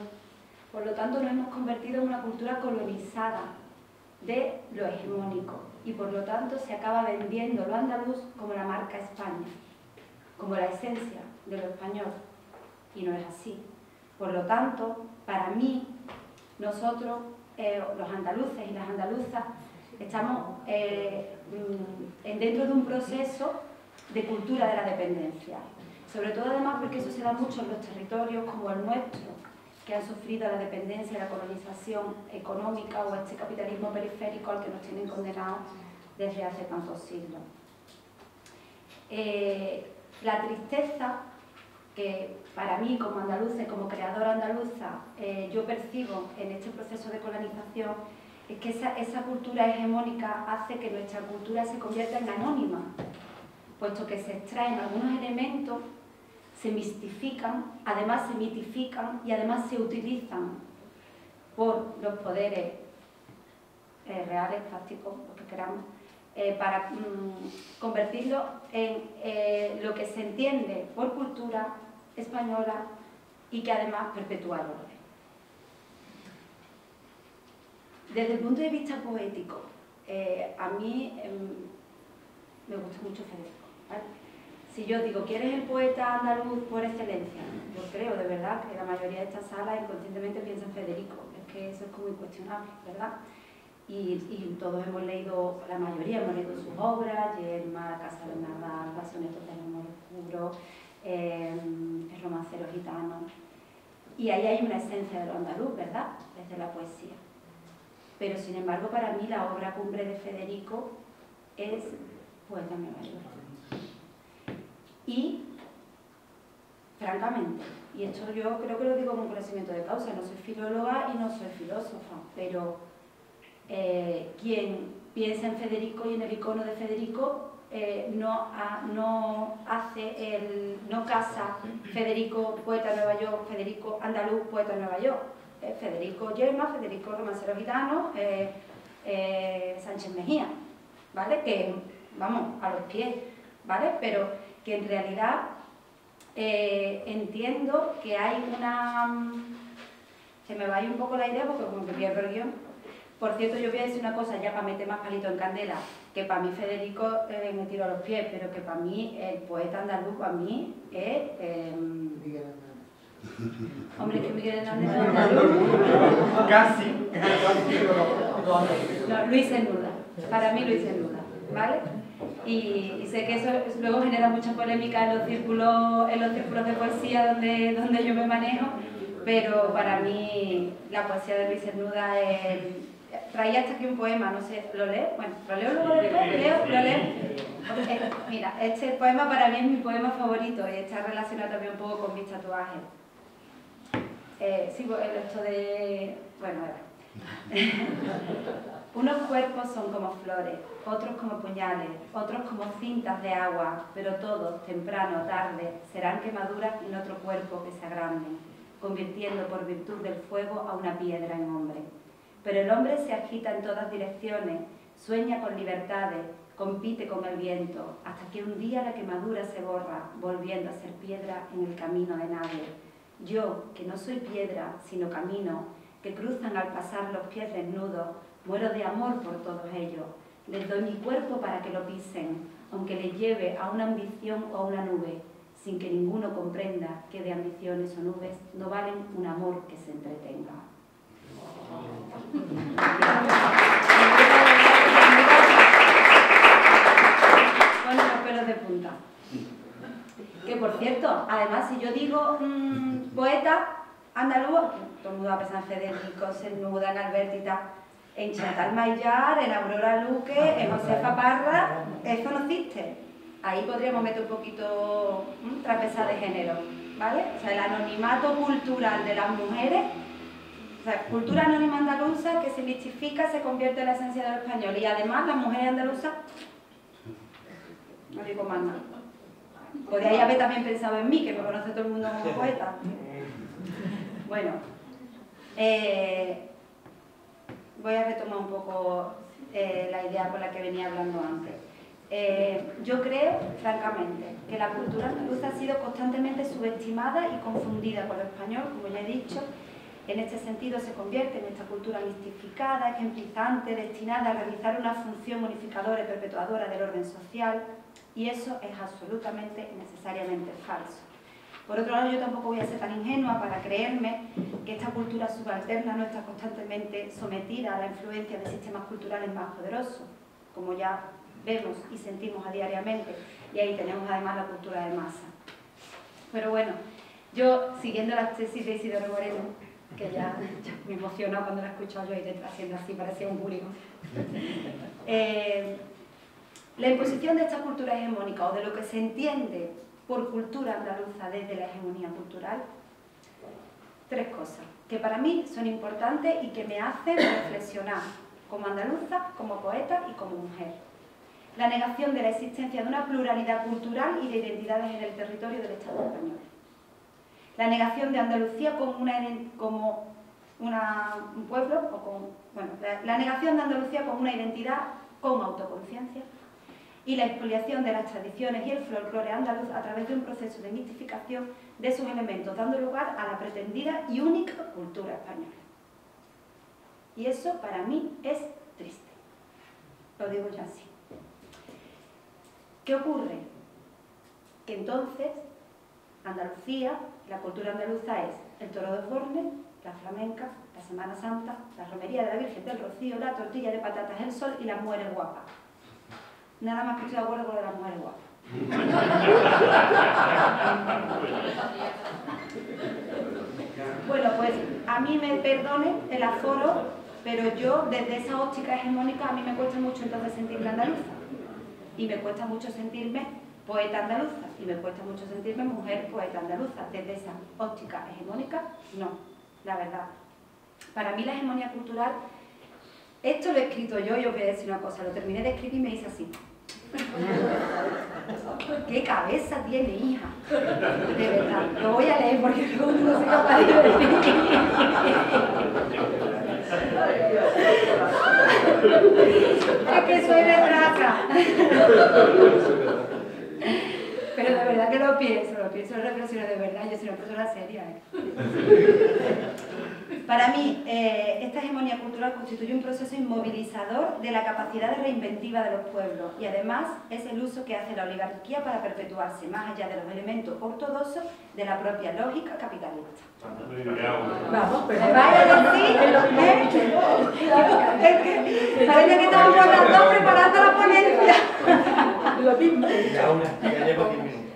Por lo tanto, nos hemos convertido en una cultura colonizada de lo hegemónico y por lo tanto se acaba vendiendo lo andaluz como la marca España, como la esencia de lo español, y no es así. Por lo tanto, para mí, nosotros, los andaluces y las andaluzas, estamos dentro de un proceso de cultura de la dependencia, sobre todo además porque eso se da mucho en los territorios como el nuestro, que han sufrido la dependencia, la colonización económica o este capitalismo periférico al que nos tienen condenados desde hace tantos siglos. La tristeza que para mí como andaluza y como creadora andaluza yo percibo en este proceso de colonización es que esa cultura hegemónica hace que nuestra cultura se convierta en anónima, puesto que se extraen algunos elementos, se mistifican, además se mitifican y además se utilizan por los poderes reales, fácticos, lo que queramos, para convertirlo en lo que se entiende por cultura española y que además perpetúa el orden. Desde el punto de vista poético, a mí me gusta mucho Federico, ¿vale? Si yo digo, ¿quién es el poeta andaluz por excelencia? Yo creo de verdad que la mayoría de esta sala inconscientemente piensa en Federico, es que eso es como incuestionable, ¿verdad? y todos hemos leído, la mayoría hemos leído sus obras, Yerma, La Casa de Nadal, Los sonetos del amor oscuro, El romancero gitano, y ahí hay una esencia de lo andaluz, ¿verdad?, desde la poesía. Pero sin embargo, para mí la obra cumbre de Federico es Poeta en Nueva York. Y, francamente, y esto yo creo que lo digo con conocimiento de causa, no soy filóloga y no soy filósofa, pero quien piensa en Federico y en el icono de Federico no casa Federico poeta de Nueva York, Federico andaluz poeta de Nueva York, Federico Yerma, Federico romancero gitano, Sánchez Mejía, ¿vale? Que vamos a los pies, ¿vale? Pero que en realidad entiendo que hay una... Se me va a ir un poco la idea porque como que pierdo el guión. Por cierto, yo voy a decir una cosa ya para meter más palito en candela, que para mí Federico me tiro a los pies, pero que para mí el poeta andaluz, para mí es... Miguel Hernández. Hombre, que Miguel Hernández no es andaluz. Casi. No, Luis Cernuda. Para mí Luis Cernuda, ¿vale? Y sé que eso luego genera mucha polémica en los círculos de poesía donde yo me manejo, pero para mí la poesía de Luis Cernuda es... Traía hasta aquí un poema, no sé, ¿lo leo? Bueno, ¿lo leo luego después? ¿Lo leo? Mira, este poema para mí es mi poema favorito y está relacionado también un poco con mis tatuajes. Sí, esto de... Bueno, a ver. Unos cuerpos son como flores, otros como puñales, otros como cintas de agua, pero todos, temprano o tarde, serán quemaduras en otro cuerpo que se agranden, convirtiendo por virtud del fuego a una piedra en hombre. Pero el hombre se agita en todas direcciones, sueña con libertades, compite con el viento, hasta que un día la quemadura se borra, volviendo a ser piedra en el camino de nadie. Yo, que no soy piedra, sino camino, que cruzan al pasar los pies desnudos, muero de amor por todos ellos. Les doy mi cuerpo para que lo pisen, aunque les lleve a una ambición o a una nube, sin que ninguno comprenda que de ambiciones o nubes no valen un amor que se entretenga. Con los pelos de punta. Que por cierto, además si yo digo poeta andaluz, todo el mundo va a pensar en Federico, Cernuda, en Albertita, en Chantal Maillard, en Aurora Luque, en Josefa Parra, eso no existe. Ahí podríamos meter un poquito trapeza de género, ¿vale? O sea, el anonimato cultural de las mujeres, o sea, cultura anónima andaluza que se mistifica, se convierte en la esencia del español. Y además las mujeres andaluzas, no digo más nada. Podríais haber también pensado en mí, que me conoce todo el mundo como poeta. Bueno, voy a retomar un poco la idea con la que venía hablando antes. Yo creo, francamente, que la cultura andaluza ha sido constantemente subestimada y confundida con lo español, como ya he dicho. En este sentido se convierte en esta cultura mistificada, ejemplizante, destinada a realizar una función unificadora y perpetuadora del orden social, y eso es absolutamente y necesariamente falso. Por otro lado, yo tampoco voy a ser tan ingenua para creerme que esta cultura subalterna no está constantemente sometida a la influencia de sistemas culturales más poderosos, como ya vemos y sentimos a diariamente, y ahí tenemos además la cultura de masa. Pero bueno, yo, siguiendo la tesis de Isidoro Moreno, que ya me emociona cuando la he escuchado yo y detrás haciendo así, parecía un público. La imposición de esta cultura hegemónica, o de lo que se entiende por cultura andaluza desde la hegemonía cultural, tres cosas que para mí son importantes y que me hacen reflexionar como andaluza, como poeta y como mujer. La negación de la existencia de una pluralidad cultural y de identidades en el territorio del Estado español. La negación de Andalucía como un pueblo, la negación de Andalucía como una identidad con autoconciencia, y la expoliación de las tradiciones y el folclore andaluz a través de un proceso de mitificación de sus elementos, dando lugar a la pretendida y única cultura española. Y eso para mí es triste. Lo digo ya así. ¿Qué ocurre? Que entonces Andalucía, la cultura andaluza es el toro de Osborne, la flamenca, la Semana Santa, la romería de la Virgen del Rocío, la tortilla de patatas del sol y las mujeres guapas. Nada más que estoy de acuerdo con lo de las mujeres guapas. Bueno, pues a mí me perdone el aforo, pero yo desde esa óptica hegemónica a mí me cuesta mucho entonces sentirme andaluza. Y me cuesta mucho sentirme poeta andaluza. Y me cuesta mucho sentirme mujer poeta andaluza. Desde esa óptica hegemónica, no, la verdad. Para mí la hegemonía cultural, esto lo he escrito yo y os voy a decir una cosa, lo terminé de escribir y me hice así. ¡Qué cabeza tiene, hija! De verdad, lo voy a leer porque luego no soy capaz de decir. Es que soy de traca. Pero de verdad que lo pienso, reflexiono de verdad, yo soy una persona seria. Para mí, esta hegemonía cultural constituye un proceso inmovilizador de la capacidad de reinventiva de los pueblos y además es el uso que hace la oligarquía para perpetuarse más allá de los elementos ortodoxos de la propia lógica capitalista. Vamos, pero ¿Me vais a decir? Parece que estamos las dos preparando la ponencia. lo mismo.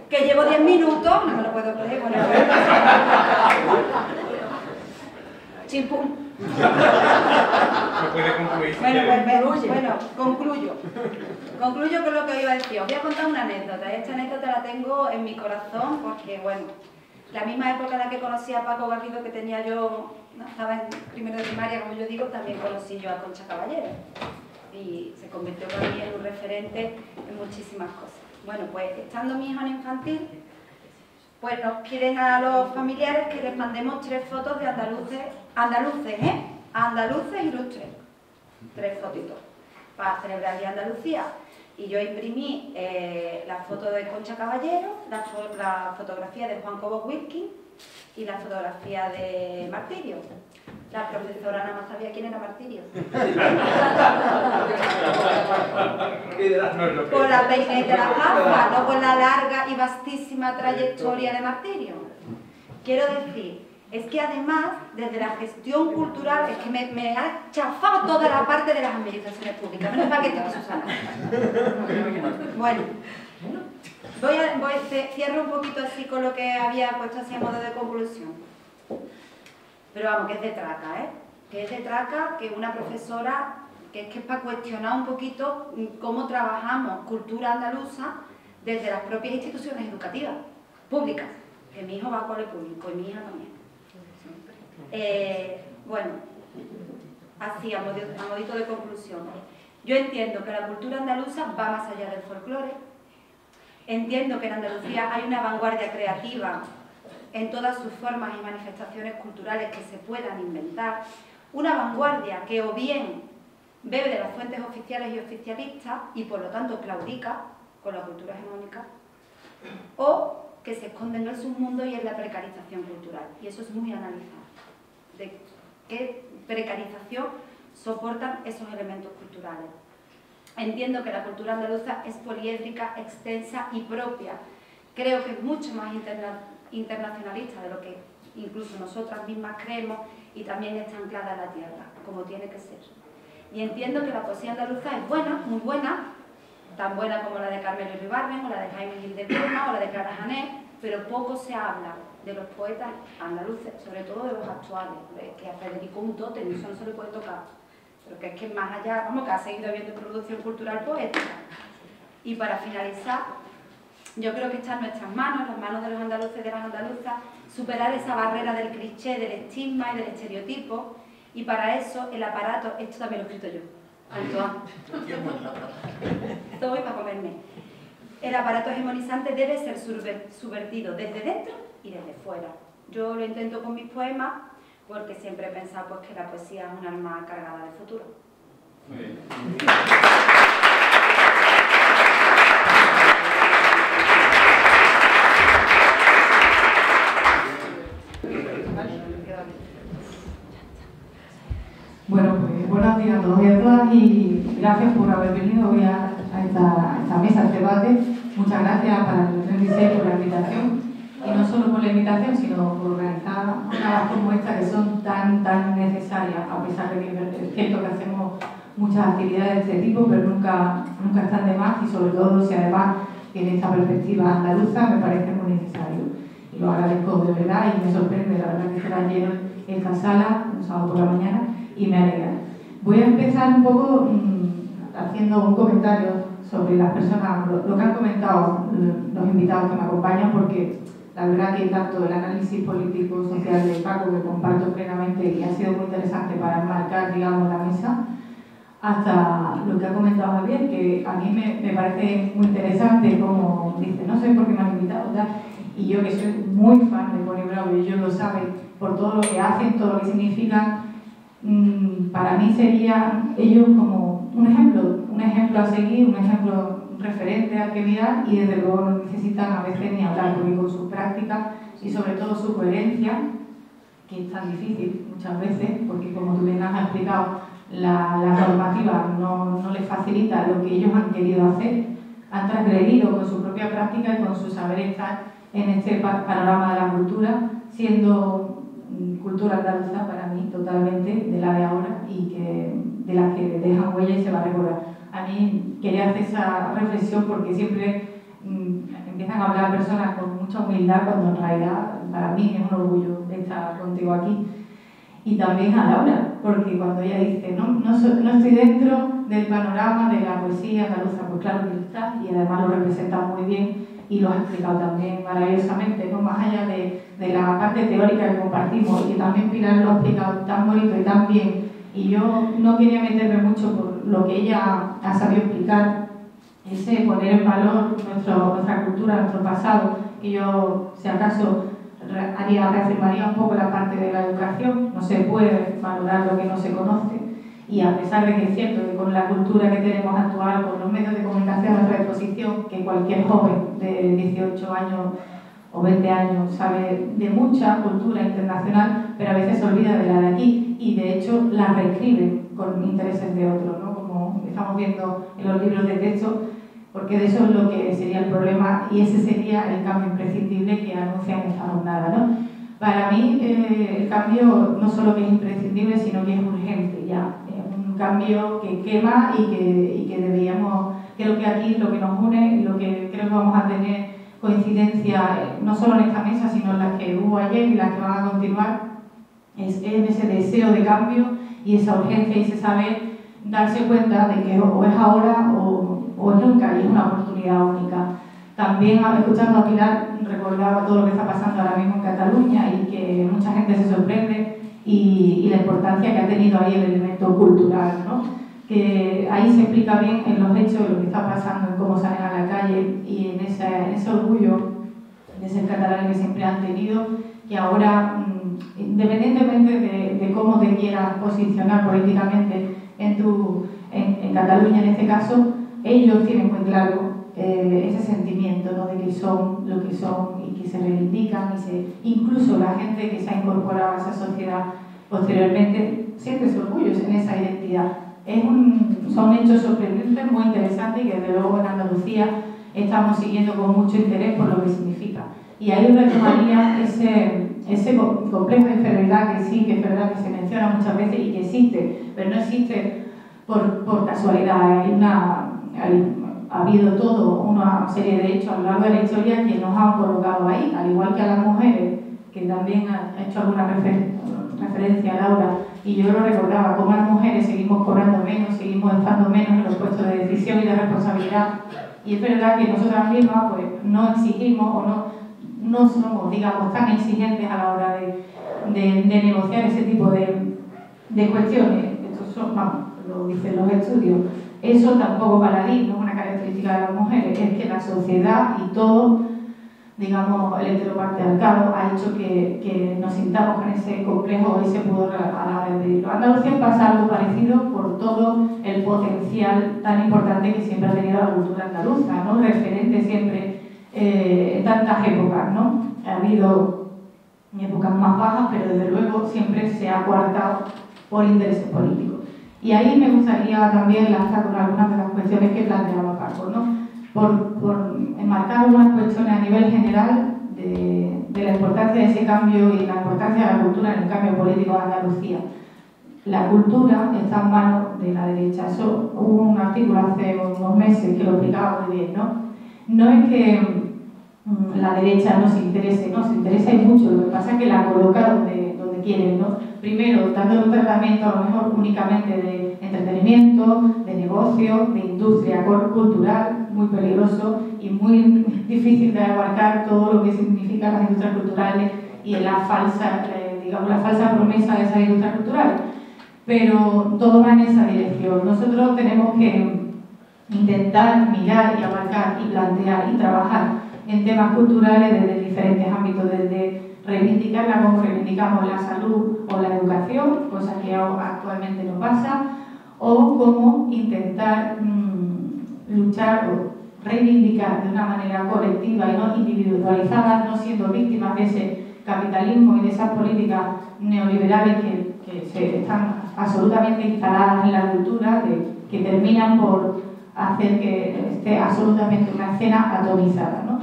Que llevo 10 minutos, no me lo puedo creer. Bueno, chimpum. puede concluir. Bueno, concluyo. Concluyo con lo que iba a decir. Os voy a contar una anécdota. Esta anécdota la tengo en mi corazón porque, bueno, la misma época en la que conocí a Paco Garrido, que tenía yo, ¿no? Estaba en primero de primaria, como yo digo, también conocí yo a Concha Caballero. Y se convirtió para mí en un referente en muchísimas cosas. Bueno, pues estando mi hija en infantil, pues nos quieren a los familiares que les mandemos 3 fotos de andaluces ilustres. 3 fotitos para celebrar el Día de Andalucía. Y yo imprimí la foto de Concha Caballero, la fotografía de Juan Cobo Wilkins y la fotografía de Martirio. La profesora nada más sabía quién era Martirio. Con la peineta de la gafa, no con la larga y vastísima trayectoria de Martirio. Quiero decir, es que además, desde la gestión cultural, es que me ha chafado toda la parte de las administraciones públicas. Menos mal que está Susana. Bueno, cierro un poquito así con lo que había puesto así a modo de conclusión. Pero vamos, que es de traca, ¿eh? Que es de traca que una profesora, que es para cuestionar un poquito cómo trabajamos cultura andaluza desde las propias instituciones educativas, públicas, que mi hijo va a cole público y mi hija también. Bueno, así, a modito de conclusión. Yo entiendo que la cultura andaluza va más allá del folclore. Entiendo que en Andalucía hay una vanguardia creativa en todas sus formas y manifestaciones culturales que se puedan inventar. Una vanguardia que o bien bebe de las fuentes oficiales y oficialistas y por lo tanto claudica con la cultura hegemónica, o que se esconde en el submundo y en la precarización cultural. Y eso es muy analizado. De qué precarización soportan esos elementos culturales. Entiendo que la cultura andaluza es poliédrica, extensa y propia. Creo que es mucho más internacionalista de lo que incluso nosotras mismas creemos y también está anclada en la tierra, como tiene que ser. Y entiendo que la poesía andaluza es buena, muy buena, tan buena como la de Carmelo Iribarren o la de Jaime Gil de Palma o la de Clara Jané, pero poco se habla de los poetas andaluces, sobre todo de los actuales, que a Federico un tótem, eso no se le puede tocar, pero que es que más allá, vamos, que ha seguido habiendo producción cultural poética. Y para finalizar, yo creo que está en nuestras manos, las manos de los andaluces y de las andaluzas, superar esa barrera del cliché, del estigma y del estereotipo, y para eso el aparato, esto también lo he escrito yo, Antoine, esto voy para comerme. El aparato hegemonizante debe ser subvertido desde dentro y desde fuera. Yo lo intento con mis poemas porque siempre he pensado pues, que la poesía es un arma cargada de futuro. Muy bien. Bueno, pues buenos días a todos y a todas y gracias por haber venido hoy a esta mesa, a este debate. Muchas gracias para el 36 por la invitación y no solo por la invitación, sino por organizar jornadas como esta que son tan necesarias, a pesar de que es cierto que hacemos muchas actividades de este tipo, pero nunca están de más, y sobre todo si además tiene esta perspectiva andaluza, me parece muy necesario. Y lo agradezco de verdad y me sorprende, la verdad, que será lleno esta sala un sábado por la mañana y me alegra. Voy a empezar un poco haciendo un comentario sobre las personas, lo que han comentado los invitados que me acompañan, porque la verdad que tanto el análisis político-social de Paco, que comparto plenamente y ha sido muy interesante para enmarcar, digamos, la mesa, hasta lo que ha comentado Javier, que a mí me parece muy interesante, como dice, no sé por qué me han invitado, tal, y yo que soy muy fan de Poli Bravo, y ellos lo saben, por todo lo que hacen, todo lo que significan, para mí serían ellos como un ejemplo a seguir, un ejemplo referente al que mirar, y desde luego no necesitan a veces ni hablar, porque con su práctica y sobre todo su coherencia, que es tan difícil muchas veces, porque como tú bien has explicado, la normativa no les facilita lo que ellos han querido hacer, han transgredido con su propia práctica y con su saber estar en este panorama de la cultura, siendo cultura andaluza para mí totalmente de la de ahora y de la que dejan huella y se va a recordar. A mí quería hacer esa reflexión porque siempre empiezan a hablar personas con mucha humildad, cuando en realidad para mí es un orgullo estar contigo aquí. Y también a Laura, porque cuando ella dice no estoy dentro del panorama de la poesía andaluza, pues claro que lo está, y además lo representa muy bien y lo has explicado también maravillosamente, ¿no? Más allá de la parte teórica que compartimos, y que también Pilar lo ha explicado tan bonito y tan bien, y yo no quería meterme mucho por lo que ella ha sabido explicar, ese poner en valor nuestra cultura, nuestro pasado, y yo, si acaso, reafirmaría un poco la parte de la educación. No se puede valorar lo que no se conoce, y a pesar de que es cierto que con la cultura que tenemos actual, con los medios de comunicación a nuestra disposición, que cualquier joven de 18 años o 20 años sabe de mucha cultura internacional, pero a veces se olvida de la de aquí, y de hecho la reescribe con intereses de otros, ¿no? Como estamos viendo en los libros de texto, porque de eso es lo que sería el problema, y ese sería el cambio imprescindible que anuncian esta jornada, ¿no? Para mí el cambio no solo que es imprescindible, sino que es urgente ya, un cambio que quema y que deberíamos, creo que aquí lo que nos une, lo que creo que vamos a tener coincidencia, no solo en esta mesa, sino en las que hubo ayer y las que van a continuar, es en ese deseo de cambio y esa urgencia y ese saber darse cuenta de que o es ahora o es nunca, y es una oportunidad única. También, escuchando a Pilar, recordaba todo lo que está pasando ahora mismo en Cataluña y que mucha gente se sorprende, y la importancia que ha tenido ahí el elemento cultural, ¿no? Que ahí se explica bien en los hechos lo que está pasando, en cómo salen a la calle y en ese orgullo de ser catalanes que siempre han tenido, que ahora, independientemente de cómo te quieras posicionar políticamente en Cataluña en este caso, ellos tienen muy claro ese sentimiento, ¿no? De que son lo que son y que se reivindican, incluso la gente que se ha incorporado a esa sociedad posteriormente siente ese orgullo en esa identidad. Son hechos sorprendentes, muy interesantes, y que desde luego en Andalucía estamos siguiendo con mucho interés por lo que significa. Y ahí retomaría ese complejo de inferioridad que sí, que es verdad que se menciona muchas veces y que existe, pero no existe por casualidad. Ha habido toda una serie de hechos a lo largo de la historia que nos han colocado ahí, al igual que a las mujeres, que también ha hecho alguna referencia a Laura, y yo lo recordaba, como las mujeres seguimos cobrando menos, seguimos estando menos en los puestos de decisión y de responsabilidad, y es verdad que nosotras mismas pues, no exigimos o no somos, digamos, tan exigentes a la hora de negociar ese tipo de cuestiones. Estos son, vamos, lo dicen los estudios. Eso tampoco para ti no es una característica de las mujeres, es que la sociedad y todo, digamos, el heteropatriarcado ha hecho que nos sintamos con ese complejo, ese pudor a la hora de pedirlo. Andalucía pasa algo parecido por todo el potencial tan importante que siempre ha tenido la cultura andaluza, ¿no? Referente siempre en tantas épocas, ¿no? Ha habido épocas más bajas, pero desde luego siempre se ha coartado por intereses políticos. Y ahí me gustaría también lanzar con algunas de las cuestiones que planteaba Paco, ¿no? Por enmarcar algunas cuestiones a nivel general de la importancia de ese cambio y la importancia de la cultura en el cambio político de Andalucía. La cultura está en manos de la derecha. Eso, hubo un artículo hace unos meses que lo explicaba muy bien, ¿no? No es que la derecha no se interese, no, se interesa y mucho, lo que pasa es que la coloca donde quieren, ¿no? Primero, dando un tratamiento a lo mejor únicamente de entretenimiento, de negocio, de industria cultural, muy peligroso y muy difícil de abarcar todo lo que significan las industrias culturales y la falsa, digamos, la falsa promesa de esas industrias culturales. Pero todo va en esa dirección. Nosotros tenemos que intentar mirar y abarcar y plantear y trabajar en temas culturales desde diferentes ámbitos, desde reivindicarla como reivindicamos la salud o la educación, cosa que actualmente no pasa, o como intentar luchar o reivindicar de una manera colectiva y no individualizada, no siendo víctimas de ese capitalismo y de esas políticas neoliberales que se están absolutamente instaladas en la cultura, que terminan por hacer que esté absolutamente una escena atomizada, ¿no?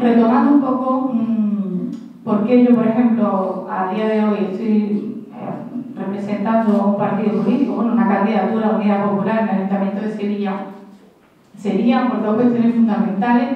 Retomando un poco por qué yo, por ejemplo, a día de hoy estoy representando un partido político, bueno, una candidatura a Unidad Popular en el Ayuntamiento de Sevilla, sería por dos cuestiones fundamentales.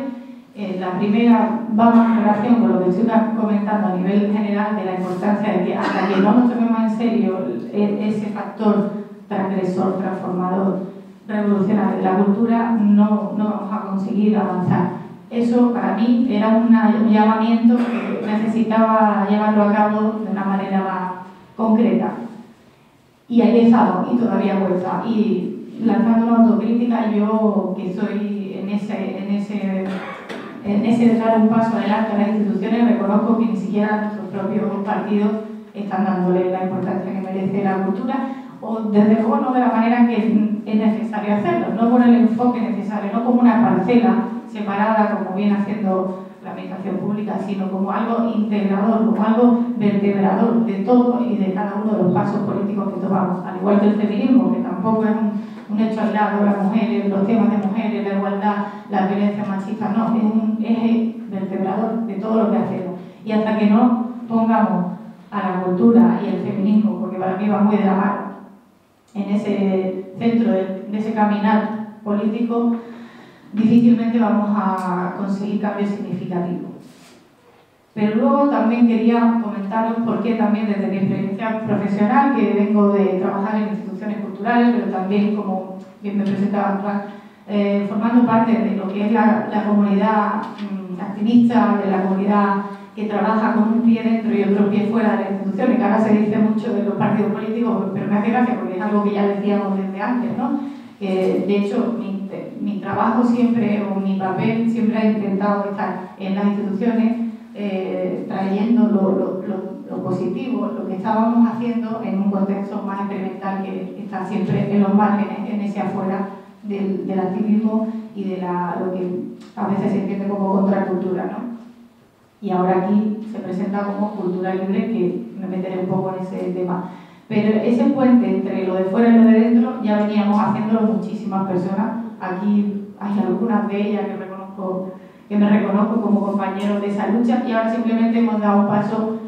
La primera va más en relación con lo que estoy comentando a nivel general de la importancia de que hasta que no nos tomemos en serio ese factor transgresor, transformador, revolucionario de la cultura, no vamos a conseguir avanzar. Eso para mí era un llamamiento que necesitaba llevarlo a cabo de una manera más concreta. Y ahí he estado, y todavía cuesta. Y lanzando una autocrítica, yo que soy en ese dar un paso adelante a las instituciones, reconozco que ni siquiera nuestros propios partidos están dándole la importancia que merece la cultura, o desde luego no de la manera que es necesario hacerlo, no con el enfoque necesario, no como una parcela separada como viene haciendo la administración pública, sino como algo integrador, como algo vertebrador de todo y de cada uno de los pasos políticos que tomamos, al igual que el feminismo, que tampoco es un hecho aislado, las mujeres, los temas de mujeres, la igualdad, la violencia machista, no, es un eje vertebrador de todo lo que hacemos. Y hasta que no pongamos a la cultura y el feminismo, porque para mí va muy de la mano, en ese centro de ese caminar político, difícilmente vamos a conseguir cambios significativos. Pero luego también quería comentaros por qué también desde mi experiencia profesional, que vengo de trabajar en instituciones culturales, pero también, como bien me presentaba, formando parte de lo que es la comunidad activista, de la comunidad que trabaja con un pie dentro y otro pie fuera de las instituciones, que ahora se dice mucho de los partidos políticos, pero me hace gracia porque es algo que ya decíamos desde antes, ¿no? De hecho, mi trabajo siempre, o mi papel siempre ha intentado estar en las instituciones trayendo lo positivo, lo que estábamos haciendo en un contexto más experimental que está siempre en los márgenes, en ese afuera del activismo y de lo que a veces se entiende como contracultura, ¿no? Y ahora aquí se presenta como cultura libre, que me meteré un poco en ese tema. Pero ese puente entre lo de fuera y lo de dentro ya veníamos haciéndolo muchísimas personas. Aquí hay algunas de ellas que me reconozco como compañeros de esa lucha, y ahora simplemente hemos dado un paso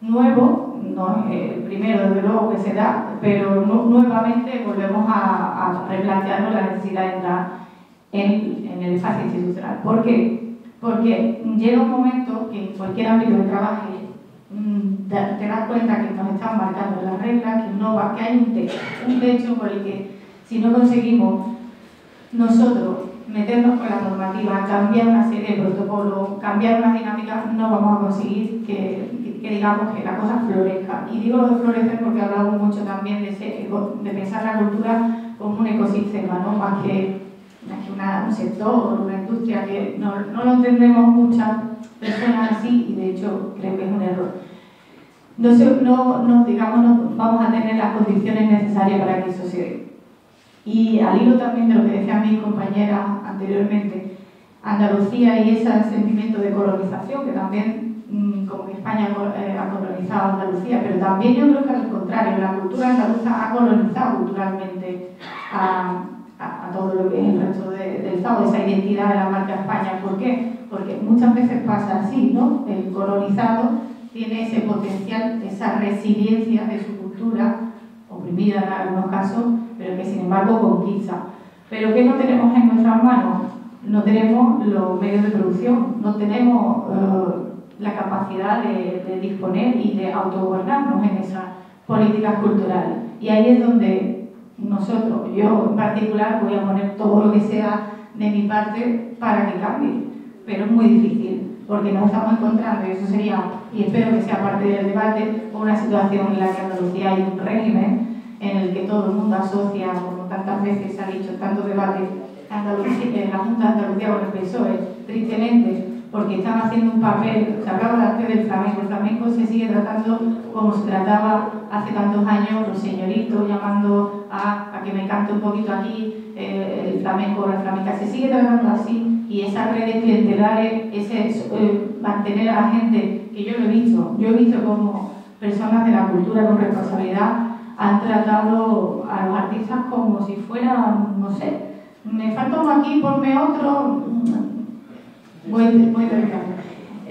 nuevo, no es el primero desde luego que se da, pero nuevamente volvemos a replantearnos la necesidad de entrar en el espacio institucional. ¿Por qué? Porque llega un momento que en cualquier ámbito de trabajo te das cuenta que nos están marcando las reglas, que hay un techo por el que, si no conseguimos nosotros meternos con la normativa, cambiar una serie de protocolos, cambiar unas dinámicas, no vamos a conseguir que digamos que la cosa florezca. Y digo lo de florecer porque hablamos mucho también de pensar la cultura como un ecosistema, ¿no? Más que un sector, una industria, que no lo entendemos muchas personas así, y de hecho creo que es un error. No vamos a tener las condiciones necesarias para que eso se dé. Y al hilo también de lo que decían mis compañeras anteriormente, Andalucía y ese sentimiento de colonización, que también, como que España ha colonizado a Andalucía, pero también yo creo que al contrario, la cultura andaluza ha colonizado culturalmente a todo lo que es el resto del Estado, esa identidad de la marca España. ¿Por qué? porque muchas veces pasa así, ¿no? El colonizado tiene ese potencial, esa resiliencia de su cultura, oprimida en algunos casos, pero que sin embargo conquista. Pero ¿qué no tenemos en nuestras manos? No tenemos los medios de producción, no tenemos la capacidad de disponer y de autogobernarnos en esas políticas culturales. Y ahí es donde nosotros, yo en particular, voy a poner todo lo que sea de mi parte para que cambie. Pero es muy difícil, porque nos estamos encontrando, y eso sería, y espero que sea parte del debate, una situación en la que Andalucía hay un régimen en el que todo el mundo asocia, como tantas veces se ha dicho en tantos debates, la Junta de Andalucía con el PSOE, tristemente, porque están haciendo un papel, se hablaba antes del flamenco, el flamenco se sigue tratando como se trataba hace tantos años, los señoritos llamando a que me cante un poquito aquí, el flamenco, la flamenca, se sigue tratando así, y esas redes clientelares, mantener a la gente, que yo he visto como personas de la cultura con responsabilidad han tratado a los artistas como si fueran, no sé, me falta uno aquí, ponme otro, voy terminando.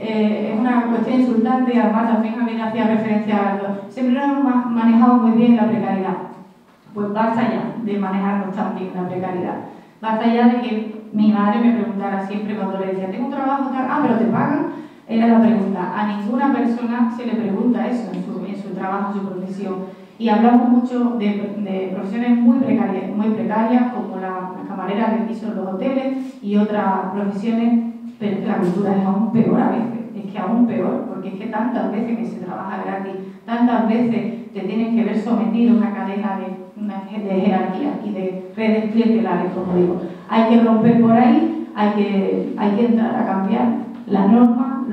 Es una cuestión insultante, además también Javier hacía referencia a algo. Siempre nos hemos manejado muy bien la precariedad. Pues basta ya de manejarnos tan bien la precariedad. Basta ya de que mi madre me preguntara siempre cuando le decía, tengo un trabajo, tal, pero te pagan. Era la pregunta. A ninguna persona se le pregunta eso en su trabajo, en su profesión. Y hablamos mucho de profesiones muy precarias como la camarera que hizo en los hoteles y otras profesiones, pero es que la cultura es aún peor a veces, es que aún peor, porque es que tantas veces que se trabaja gratis, tantas veces te tienes que ver sometido a una cadena de jerarquía y de redes clientelares, como digo. Hay que romper por ahí, hay que entrar a cambiar las normas,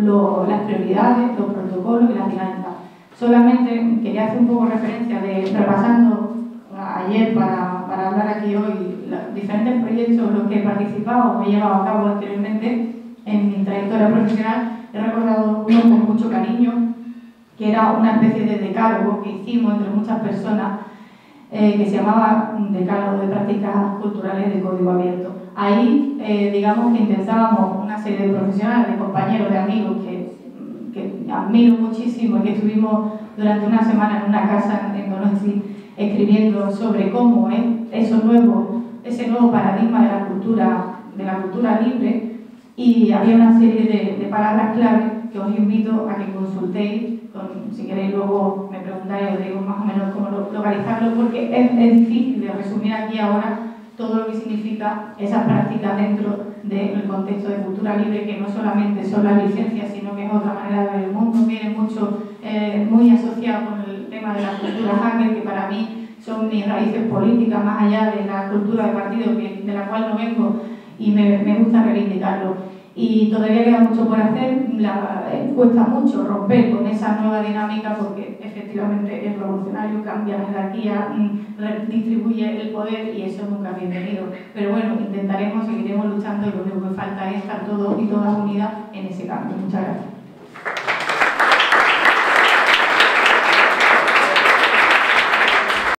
las prioridades, los protocolos y las dinámicas. Solamente quería hacer un poco referencia repasando ayer para hablar aquí hoy los diferentes proyectos en los que he participado o he llevado a cabo anteriormente en mi trayectoria profesional. He recordado uno con mucho cariño, que era una especie de decálogo que hicimos entre muchas personas, que se llamaba Decálogo de Prácticas Culturales de Código Abierto. Ahí, digamos que intentábamos una serie de profesionales, de compañeros, de amigos que admiro muchísimo y que estuvimos durante una semana en una casa en Donosti escribiendo sobre cómo es ese nuevo paradigma de la cultura libre, y había una serie de palabras clave que os invito a que consultéis, si queréis luego me preguntáis, os digo más o menos cómo localizarlo, porque es difícil de resumir aquí ahora todo lo que significa esas prácticas dentro del contexto de cultura libre, que no solamente son las licencias, sino que es otra manera de ver el mundo. Viene mucho, muy asociado con el tema de la cultura hacker, que para mí son mis raíces políticas, más allá de la cultura de partido de la cual no vengo, y me gusta reivindicarlo. Y todavía queda mucho por hacer, cuesta mucho romper con esa nueva dinámica, porque efectivamente es revolucionario, cambia la jerarquía, distribuye el poder, y eso nunca es bienvenido. Pero bueno, intentaremos, seguiremos luchando, y lo único que falta es estar todos y todas unidas en ese cambio. Muchas gracias.